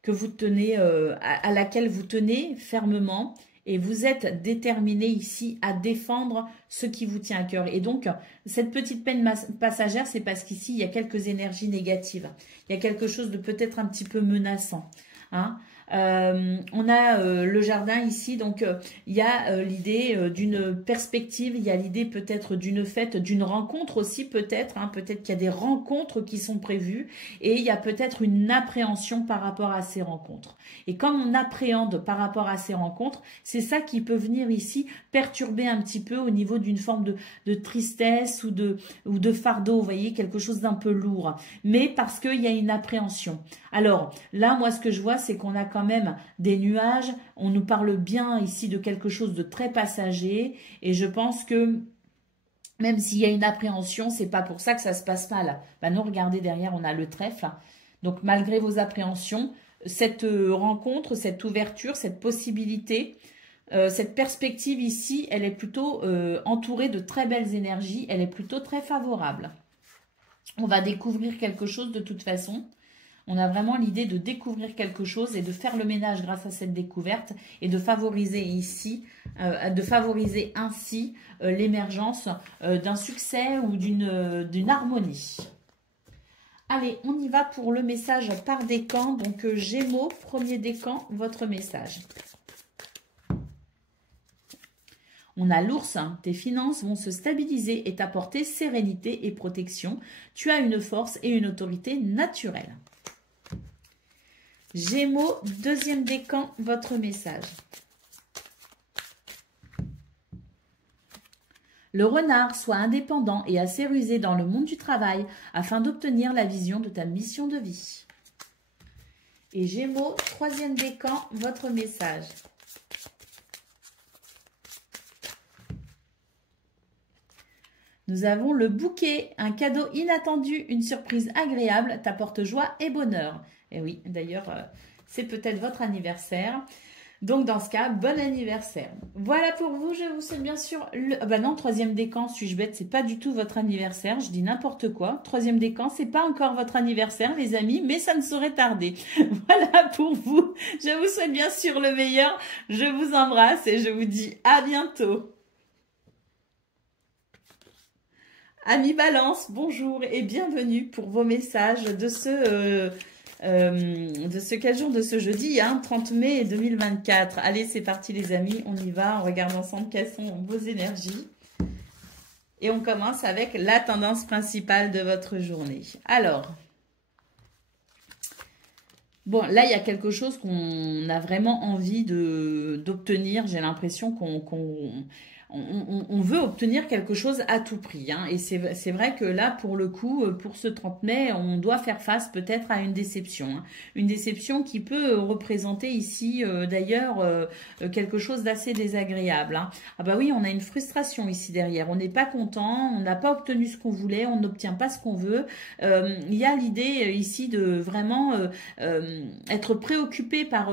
que vous tenez, à laquelle vous tenez fermement, et vous êtes déterminé ici à défendre ce qui vous tient à cœur. Et donc, cette petite peine passagère, c'est parce qu'ici, il y a quelques énergies négatives. Il y a quelque chose de peut-être un petit peu menaçant. Hein. On a le jardin ici, donc il y a l'idée d'une perspective, il y a l'idée peut-être d'une fête, d'une rencontre aussi peut-être, hein, peut-être qu'il y a des rencontres qui sont prévues et il y a peut-être une appréhension par rapport à ces rencontres. Et comme on appréhende par rapport à ces rencontres, c'est ça qui peut venir ici perturber un petit peu au niveau d'une forme de tristesse ou de fardeau, vous voyez, quelque chose d'un peu lourd, mais parce qu'il y a une appréhension. Alors là, moi, ce que je vois, c'est qu'on a quand même des nuages, on nous parle bien ici de quelque chose de très passager et je pense que même s'il y a une appréhension, c'est pas pour ça que ça se passe mal. Ben non, regardez derrière, on a le trèfle. Donc malgré vos appréhensions, cette rencontre, cette ouverture, cette possibilité, cette perspective ici, elle est plutôt entourée de très belles énergies, elle est plutôt très favorable. On va découvrir quelque chose de toute façon. On a vraiment l'idée de découvrir quelque chose et de faire le ménage grâce à cette découverte et de favoriser ici, ainsi l'émergence d'un succès ou d'une harmonie. Allez, on y va pour le message par décan. Donc Gémeaux, premier décan, votre message. On a l'ours, hein. Tes finances vont se stabiliser et t'apporter sérénité et protection. Tu as une force et une autorité naturelle. Gémeaux, deuxième décan, votre message. Le renard, sois indépendant et assez rusé dans le monde du travail afin d'obtenir la vision de ta mission de vie. Et Gémeaux, troisième décan, votre message. Nous avons le bouquet, un cadeau inattendu, une surprise agréable, t'apporte joie et bonheur. Et oui, d'ailleurs, c'est peut-être votre anniversaire. Donc, dans ce cas, bon anniversaire. Voilà pour vous. Je vous souhaite bien sûr... bah non, troisième décan, suis-je bête, c'est pas du tout votre anniversaire. Je dis n'importe quoi. Troisième décan, c'est pas encore votre anniversaire, les amis, mais ça ne saurait tarder. Voilà pour vous. Je vous souhaite bien sûr le meilleur. Je vous embrasse et je vous dis à bientôt. Amis Balance, bonjour et bienvenue pour vos messages de ce quel jour de ce jeudi, hein, 30 mai 2024. Allez, c'est parti les amis, on y va, on regarde ensemble quelles sont vos énergies. Et on commence avec la tendance principale de votre journée. Alors, bon, là, il y a quelque chose qu'on a vraiment envie d'obtenir. J'ai l'impression on veut obtenir quelque chose à tout prix. Hein. Et c'est vrai que là, pour le coup, pour ce 30 mai, on doit faire face peut-être à une déception. Hein. Une déception qui peut représenter ici, d'ailleurs, quelque chose d'assez désagréable. Hein. Ah bah oui, on a une frustration ici derrière. On n'est pas content, on n'a pas obtenu ce qu'on voulait, on n'obtient pas ce qu'on veut. Il y a l'idée ici de vraiment être préoccupé par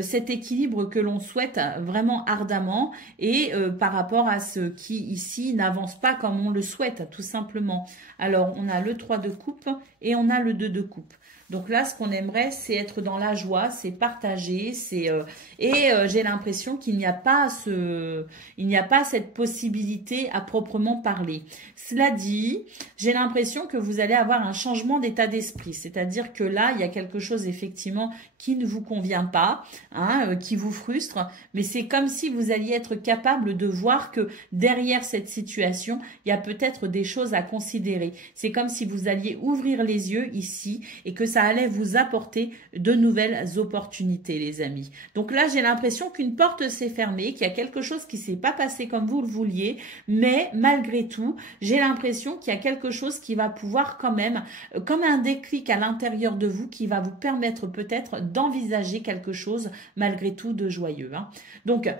cet équilibre que l'on souhaite vraiment ardemment et par rapport rapport à ce qui, ici, n'avance pas comme on le souhaite, tout simplement. Alors, on a le 3 de coupe et on a le 2 de coupe. Donc là, ce qu'on aimerait, c'est être dans la joie, c'est partager, j'ai l'impression qu'il n'y a pas cette possibilité à proprement parler. Cela dit, j'ai l'impression que vous allez avoir un changement d'état d'esprit, c'est-à-dire que là, il y a quelque chose effectivement qui ne vous convient pas, hein, qui vous frustre, mais c'est comme si vous alliez être capable de voir que derrière cette situation, il y a peut-être des choses à considérer. C'est comme si vous alliez ouvrir les yeux ici et que ça allait vous apporter de nouvelles opportunités, les amis. Donc là, j'ai l'impression qu'une porte s'est fermée, qu'il y a quelque chose qui s'est pas passé comme vous le vouliez, mais malgré tout, j'ai l'impression qu'il y a quelque chose qui va pouvoir quand même, comme un déclic à l'intérieur de vous, qui va vous permettre peut-être d'envisager quelque chose malgré tout de joyeux, hein. Donc,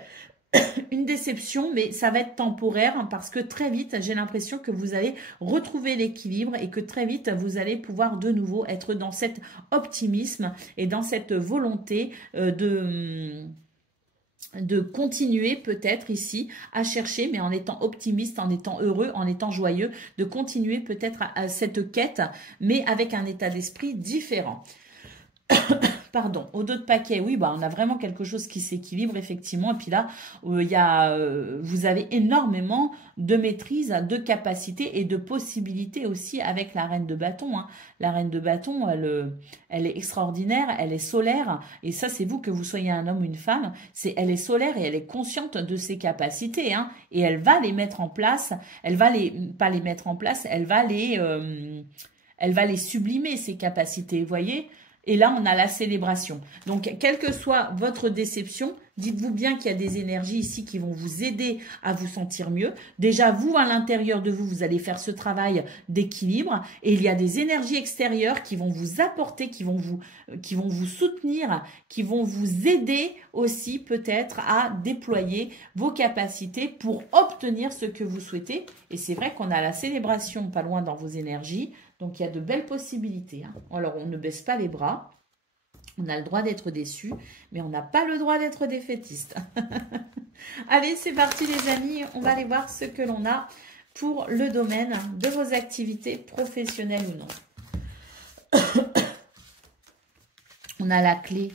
une déception, mais ça va être temporaire, hein, parce que très vite, j'ai l'impression que vous allez retrouver l'équilibre et que très vite, vous allez pouvoir de nouveau être dans cet optimisme et dans cette volonté de continuer peut-être ici à chercher, mais en étant optimiste, en étant heureux, en étant joyeux, de continuer peut-être à cette quête, mais avec un état d'esprit différent. Pardon, au dos de paquet, oui, bah, on a vraiment quelque chose qui s'équilibre, effectivement. Et puis là, vous avez énormément de maîtrise, de capacité et de possibilités aussi avec la reine de bâton, hein. La reine de bâton, elle est extraordinaire, elle est solaire. Et ça, c'est vous, que vous soyez un homme ou une femme, elle est solaire et elle est consciente de ses capacités, hein. Et elle va les mettre en place. Pas les mettre en place, elle va les sublimer, ces capacités, vous voyez. Et là, on a la célébration. Donc, quelle que soit votre déception, dites-vous bien qu'il y a des énergies ici qui vont vous aider à vous sentir mieux. Déjà, vous, à l'intérieur de vous, vous allez faire ce travail d'équilibre. Et il y a des énergies extérieures qui vont vous apporter, qui vont vous soutenir, qui vont vous aider aussi peut-être à déployer vos capacités pour obtenir ce que vous souhaitez. Et c'est vrai qu'on a la célébration pas loin dans vos énergies. Donc, il y a de belles possibilités, hein. Alors, on ne baisse pas les bras. On a le droit d'être déçu, mais on n'a pas le droit d'être défaitiste. Allez, c'est parti les amis. On va aller voir ce que l'on a pour le domaine de vos activités professionnelles ou non. On a la clé.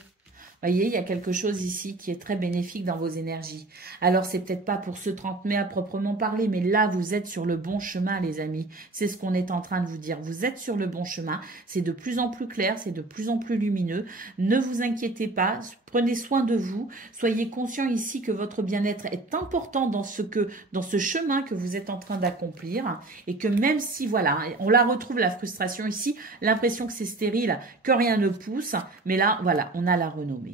Vous voyez, il y a quelque chose ici qui est très bénéfique dans vos énergies. Alors, c'est peut-être pas pour ce 30 mai à proprement parler, mais là, vous êtes sur le bon chemin, les amis. C'est ce qu'on est en train de vous dire. Vous êtes sur le bon chemin. C'est de plus en plus clair, c'est de plus en plus lumineux. Ne vous inquiétez pas. Prenez soin de vous. Soyez conscient ici que votre bien-être est important dans ce chemin que vous êtes en train d'accomplir. Et que même si, voilà, on la retrouve, la frustration ici, l'impression que c'est stérile, que rien ne pousse. Mais là, voilà, on a la renommée.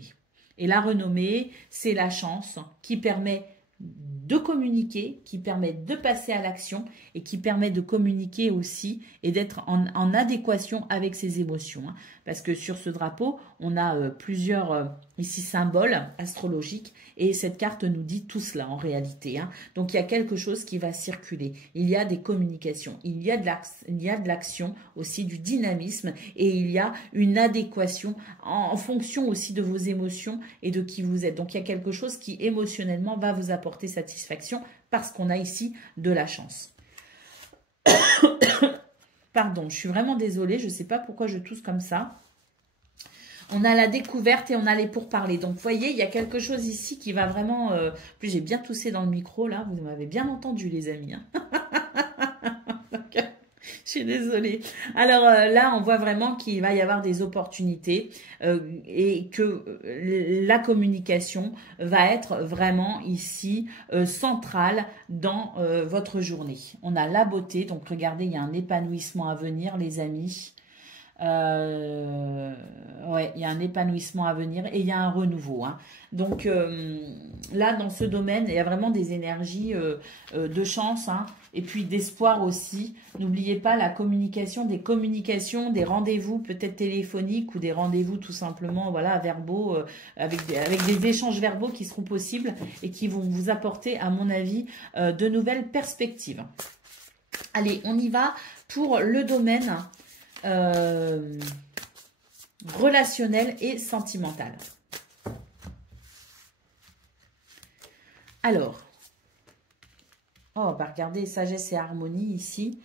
Et la renommée, c'est la chance qui permet de communiquer, qui permet de passer à l'action et qui permet de communiquer aussi et d'être en adéquation avec ses émotions, hein. Parce que sur ce drapeau, on a plusieurs ici symboles astrologiques et cette carte nous dit tout cela en réalité, hein. Donc il y a quelque chose qui va circuler, il y a des communications, il y a de l'action aussi, du dynamisme et il y a une adéquation en fonction aussi de vos émotions et de qui vous êtes. Donc il y a quelque chose qui émotionnellement va vous apporter satisfaction parce qu'on a ici de la chance. Pardon, je suis vraiment désolée, je ne sais pas pourquoi je tousse comme ça. On a la découverte et on a les pourparlers. Donc, vous voyez, il y a quelque chose ici qui va vraiment... Plus j'ai bien toussé dans le micro, là. Vous m'avez bien entendu, les amis, hein. Je suis désolée. Alors là, on voit vraiment qu'il va y avoir des opportunités et que la communication va être vraiment ici centrale dans votre journée. On a la beauté, donc regardez, il y a un épanouissement à venir, les amis. Ouais, il y a un épanouissement à venir et il y a un renouveau, hein. Donc là, dans ce domaine, il y a vraiment des énergies de chance, hein, et puis d'espoir aussi. N'oubliez pas la communication, des rendez-vous peut-être téléphoniques ou des rendez-vous tout simplement, voilà, verbaux, avec des échanges verbaux qui seront possibles et qui vont vous apporter, à mon avis, de nouvelles perspectives. Allez, on y va pour le domaine relationnel et sentimental. Alors, Oh, bah regardez, sagesse et harmonie ici.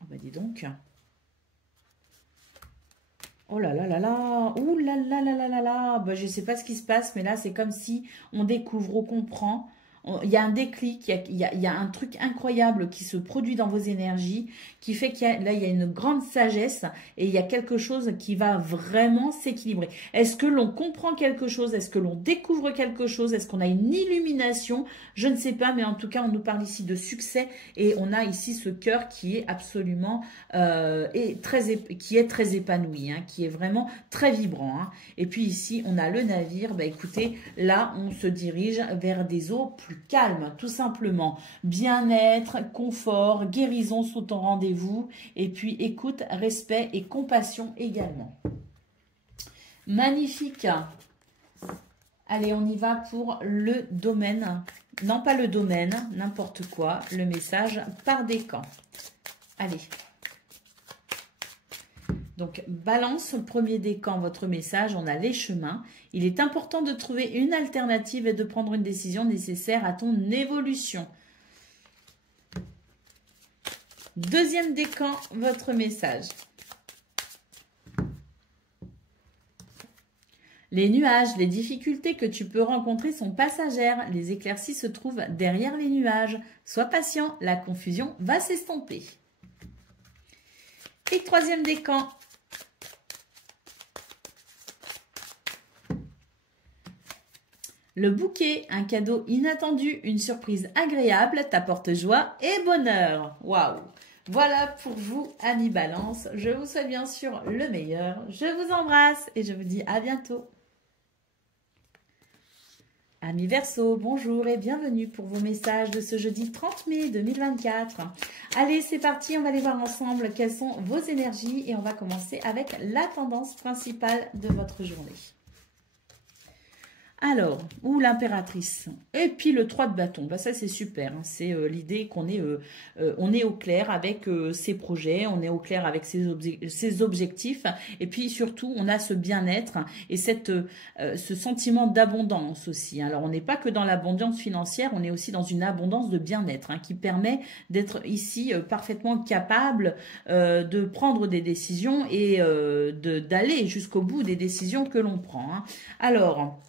Oh, bah dis donc. Oh là là là là. Ouh là là là là là là. Bah, je ne sais pas ce qui se passe, mais là, c'est comme si on découvre, on comprend. Il y a un déclic, il y a un truc incroyable qui se produit dans vos énergies, qui fait là, il y a une grande sagesse et il y a quelque chose qui va vraiment s'équilibrer. Est-ce que l'on comprend quelque chose? Est-ce que l'on découvre quelque chose? Est-ce qu'on a une illumination? Je ne sais pas, mais en tout cas, on nous parle ici de succès et on a ici ce cœur qui est absolument qui est très épanoui, hein, qui est vraiment très vibrant. Hein. Et puis ici, on a le navire. Bah, écoutez, là, on se dirige vers des eaux plus calmes, tout simplement. Bien-être, confort, guérison sont au rendez-vous. Et puis, écoute, respect et compassion également. Magnifique. Allez, on y va pour le domaine. Non, pas le domaine, n'importe quoi. Le message par décan. Allez. Donc, balance, premier décan, votre message, on a les chemins. Il est important de trouver une alternative et de prendre une décision nécessaire à ton évolution. Deuxième décan, votre message. Les nuages, les difficultés que tu peux rencontrer sont passagères. Les éclaircies se trouvent derrière les nuages. Sois patient, la confusion va s'estomper. Et troisième décan. Le bouquet, un cadeau inattendu, une surprise agréable, t'apporte joie et bonheur. Waouh! Voilà pour vous, amis Balance. Je vous souhaite bien sûr le meilleur. Je vous embrasse et je vous dis à bientôt. Amis Verseau, bonjour et bienvenue pour vos messages de ce jeudi 30 mai 2024. Allez, c'est parti, on va aller voir ensemble quelles sont vos énergies et on va commencer avec la tendance principale de votre journée. Alors, ou l'impératrice. Et puis le 3 de bâton. Bah, ça, c'est super. Hein. C'est l'idée qu'on est, on est au clair avec ses projets, on est au clair avec ses objectifs. Et puis surtout, on a ce bien-être et ce sentiment d'abondance aussi. Alors, on n'est pas que dans l'abondance financière, on est aussi dans une abondance de bien-être hein, qui permet d'être ici parfaitement capable de prendre des décisions et d'aller jusqu'au bout des décisions que l'on prend. Hein. Alors...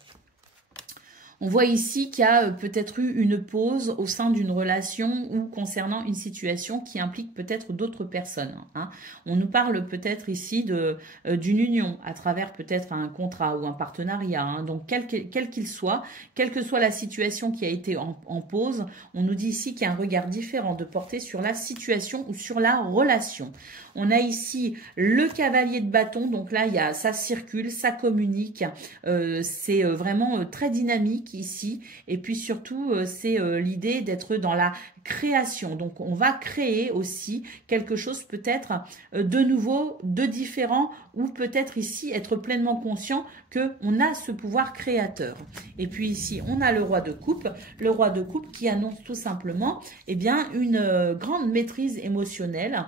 On voit ici qu'il y a peut-être eu une pause au sein d'une relation ou concernant une situation qui implique peut-être d'autres personnes. Hein. On nous parle peut-être ici d'une union à travers peut-être un contrat ou un partenariat. Hein. Donc, quel qu'il soit, quelle que soit la situation qui a été en pause, on nous dit ici qu'il y a un regard différent de porter sur la situation ou sur la relation. On a ici le cavalier de bâton. Donc là, ça circule, ça communique. C'est vraiment très dynamique ici. Et puis surtout, c'est l'idée d'être dans la création. Donc, on va créer aussi quelque chose peut-être de nouveau, de différent ou peut-être ici être pleinement conscient qu'on a ce pouvoir créateur. Et puis ici, on a le roi de coupe. Le roi de coupe qui annonce tout simplement eh bien, une grande maîtrise émotionnelle,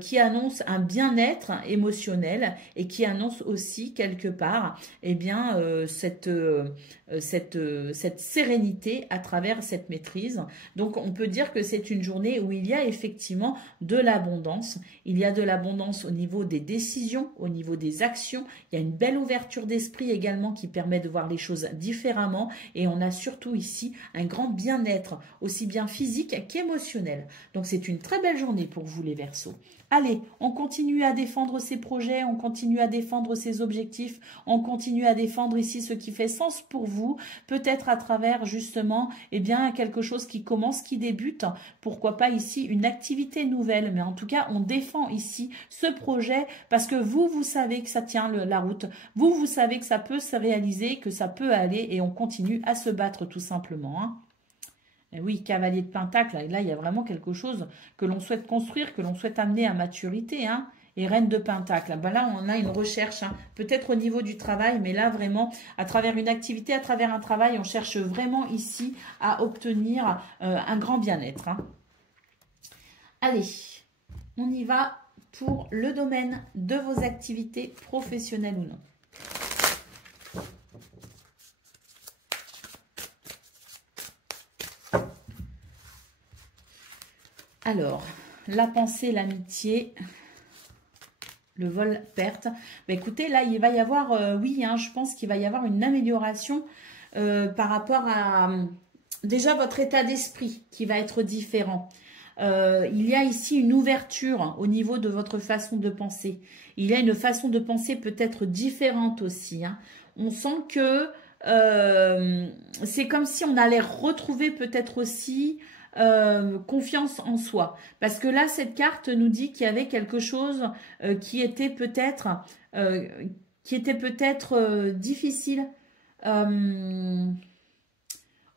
qui annonce un bien-être émotionnel et qui annonce aussi quelque part eh bien, cette sérénité à travers cette maîtrise. Donc, on peut dire que c'est une journée où il y a effectivement de l'abondance. Il y a de l'abondance au niveau des décisions, au niveau des actions. Il y a une belle ouverture d'esprit également qui permet de voir les choses différemment. Et on a surtout ici un grand bien-être, aussi bien physique qu'émotionnel. Donc, c'est une très belle journée pour vous les Verseaux. Allez, on continue à défendre ses projets, on continue à défendre ses objectifs, on continue à défendre ici ce qui fait sens pour vous, peut-être à travers justement eh bien, quelque chose qui commence, qui débute, pourquoi pas ici une activité nouvelle, mais en tout cas on défend ici ce projet parce que vous savez que ça tient la route, vous savez que ça peut se réaliser, que ça peut aller et on continue à se battre tout simplement. Hein. Et oui, cavalier de pentacle, là, il y a vraiment quelque chose que l'on souhaite construire, que l'on souhaite amener à maturité. Hein. Et reine de pentacle, ben là, on a une recherche, hein, peut-être au niveau du travail, mais là, vraiment, à travers une activité, à travers un travail, on cherche vraiment ici à obtenir un grand bien-être. Hein. Allez, on y va pour le domaine de vos activités professionnelles ou non. Alors, la pensée, l'amitié, le vol, perte. Bah, écoutez, là, il va y avoir, oui, hein, je pense qu'il va y avoir une amélioration par rapport à déjà votre état d'esprit qui va être différent. Il y a ici une ouverture au niveau de votre façon de penser. Il y a une façon de penser peut-être différente aussi, hein. On sent que c'est comme si on allait retrouver peut-être aussi confiance en soi. Parce que là, cette carte nous dit qu'il y avait quelque chose qui était peut-être difficile au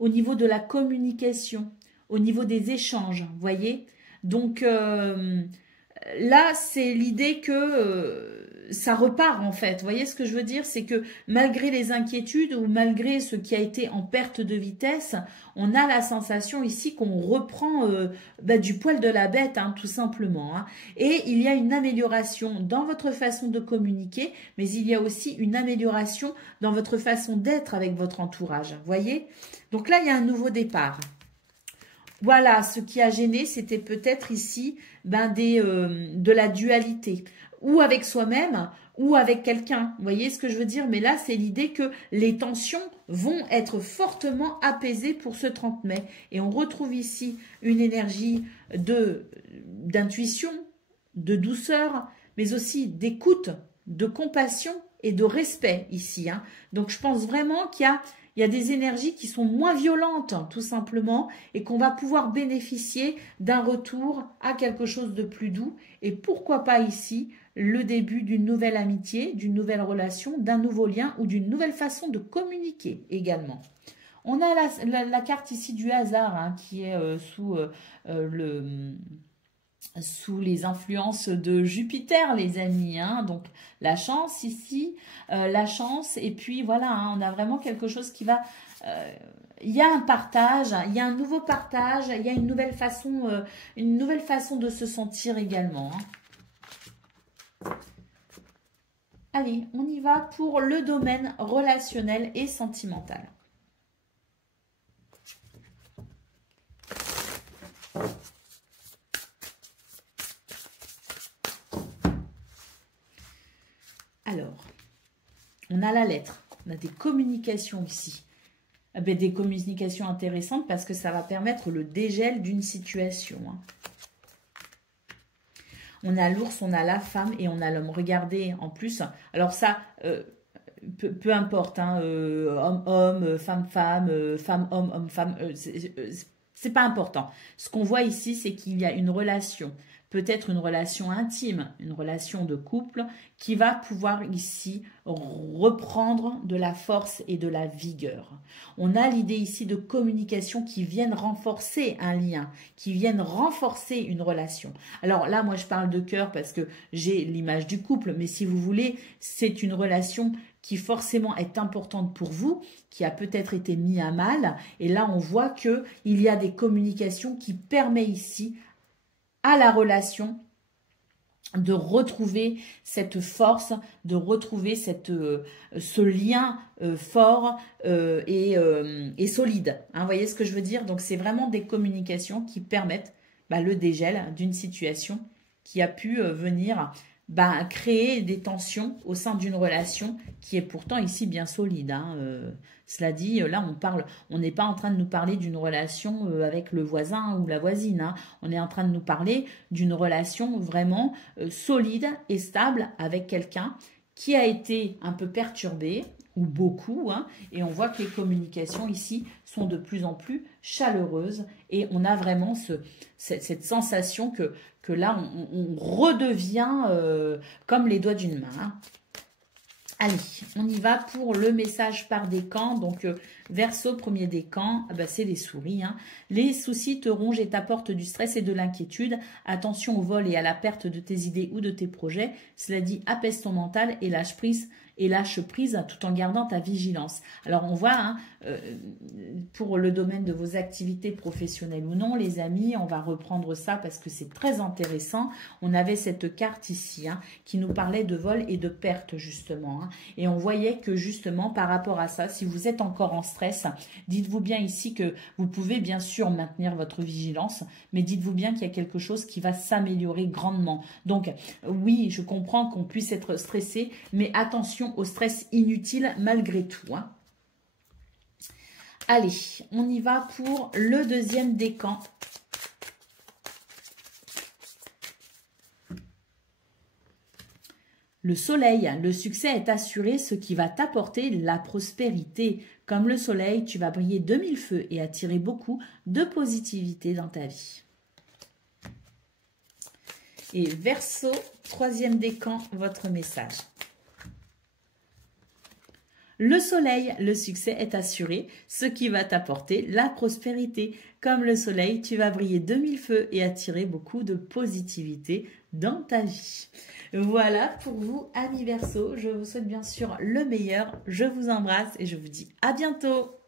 niveau de la communication, au niveau des échanges, vous voyez. Donc là, c'est l'idée que ça repart en fait. Vous voyez ce que je veux dire? C'est que malgré les inquiétudes ou malgré ce qui a été en perte de vitesse, on a la sensation ici qu'on reprend du poil de la bête, hein, tout simplement. Hein. Et il y a une amélioration dans votre façon de communiquer, mais il y a aussi une amélioration dans votre façon d'être avec votre entourage. Vous voyez? Donc là, il y a un nouveau départ. Voilà, ce qui a gêné, c'était peut-être ici de la dualité, ou avec soi-même, ou avec quelqu'un. Vous voyez ce que je veux dire? Mais là, c'est l'idée que les tensions vont être fortement apaisées pour ce 30 mai. Et on retrouve ici une énergie d'intuition, de douceur, mais aussi d'écoute, de compassion et de respect ici. Hein. Donc, je pense vraiment qu'il y a des énergies qui sont moins violentes, tout simplement, et qu'on va pouvoir bénéficier d'un retour à quelque chose de plus doux. Et pourquoi pas ici, le début d'une nouvelle amitié, d'une nouvelle relation, d'un nouveau lien ou d'une nouvelle façon de communiquer également. On a la carte ici du hasard, hein, qui est sous les influences de Jupiter, les amis, hein. Donc la chance ici, la chance, et puis voilà, hein, on a vraiment quelque chose qui va... il y a un partage, il y a un nouveau partage, il y a une nouvelle façon de se sentir également. Hein. Allez, on y va pour le domaine relationnel et sentimental. Alors, on a la lettre, on a des communications ici. Des communications intéressantes parce que ça va permettre le dégel d'une situation. Hein. On a l'ours, on a la femme et on a l'homme. Regardez, en plus, alors ça, peu importe, hein, homme-homme, femme-femme, femme-homme, homme-femme, c'est pas important. Ce qu'on voit ici, c'est qu'il y a une relation, peut-être une relation intime, une relation de couple, qui va pouvoir ici reprendre de la force et de la vigueur. On a l'idée ici de communication qui viennent renforcer un lien, qui viennent renforcer une relation. Alors là, moi, je parle de cœur parce que j'ai l'image du couple, mais si vous voulez, c'est une relation qui forcément est importante pour vous, qui a peut-être été mise à mal. Et là, on voit qu'il y a des communications qui permettent ici à la relation de retrouver cette force, de retrouver ce lien fort et solide. Hein, vous voyez ce que je veux dire? Donc, c'est vraiment des communications qui permettent le dégel d'une situation qui a pu venir créer des tensions au sein d'une relation qui est pourtant ici bien solide. Hein. Cela dit, là, on n'est pas en train de nous parler d'une relation avec le voisin ou la voisine. Hein. On est en train de nous parler d'une relation vraiment solide et stable avec quelqu'un qui a été un peu perturbé, ou beaucoup, hein, et on voit que les communications ici sont de plus en plus chaleureuses et on a vraiment cette sensation que là, on redevient comme les doigts d'une main. Hein. Allez, on y va pour le message par décan. Donc, Verseau, premier décan, c'est les souris. Hein. Les soucis te rongent et t'apportent du stress et de l'inquiétude. Attention au vol et à la perte de tes idées ou de tes projets. Cela dit, apaise ton mental et lâche prise et lâche prise tout en gardant ta vigilance. Alors on voit, hein, pour le domaine de vos activités professionnelles ou non, les amis, on va reprendre ça parce que c'est très intéressant. On avait cette carte ici, hein, qui nous parlait de vol et de perte justement, hein, et on voyait que justement par rapport à ça, si vous êtes encore en stress, dites-vous bien ici que vous pouvez bien sûr maintenir votre vigilance, mais dites-vous bien qu'il y a quelque chose qui va s'améliorer grandement. Donc oui, je comprends qu'on puisse être stressé, mais attention au stress inutile malgré tout, hein. Allez, on y va pour le deuxième décan. Le soleil, le succès est assuré, ce qui va t'apporter la prospérité. Comme le soleil, tu vas briller de mille feux et attirer beaucoup de positivité dans ta vie. Et Verseau, troisième décan, votre message. Le soleil, le succès est assuré, ce qui va t'apporter la prospérité. Comme le soleil, tu vas briller de mille feux et attirer beaucoup de positivité dans ta vie. Voilà pour vous, amis Verseau. Je vous souhaite bien sûr le meilleur. Je vous embrasse et je vous dis à bientôt.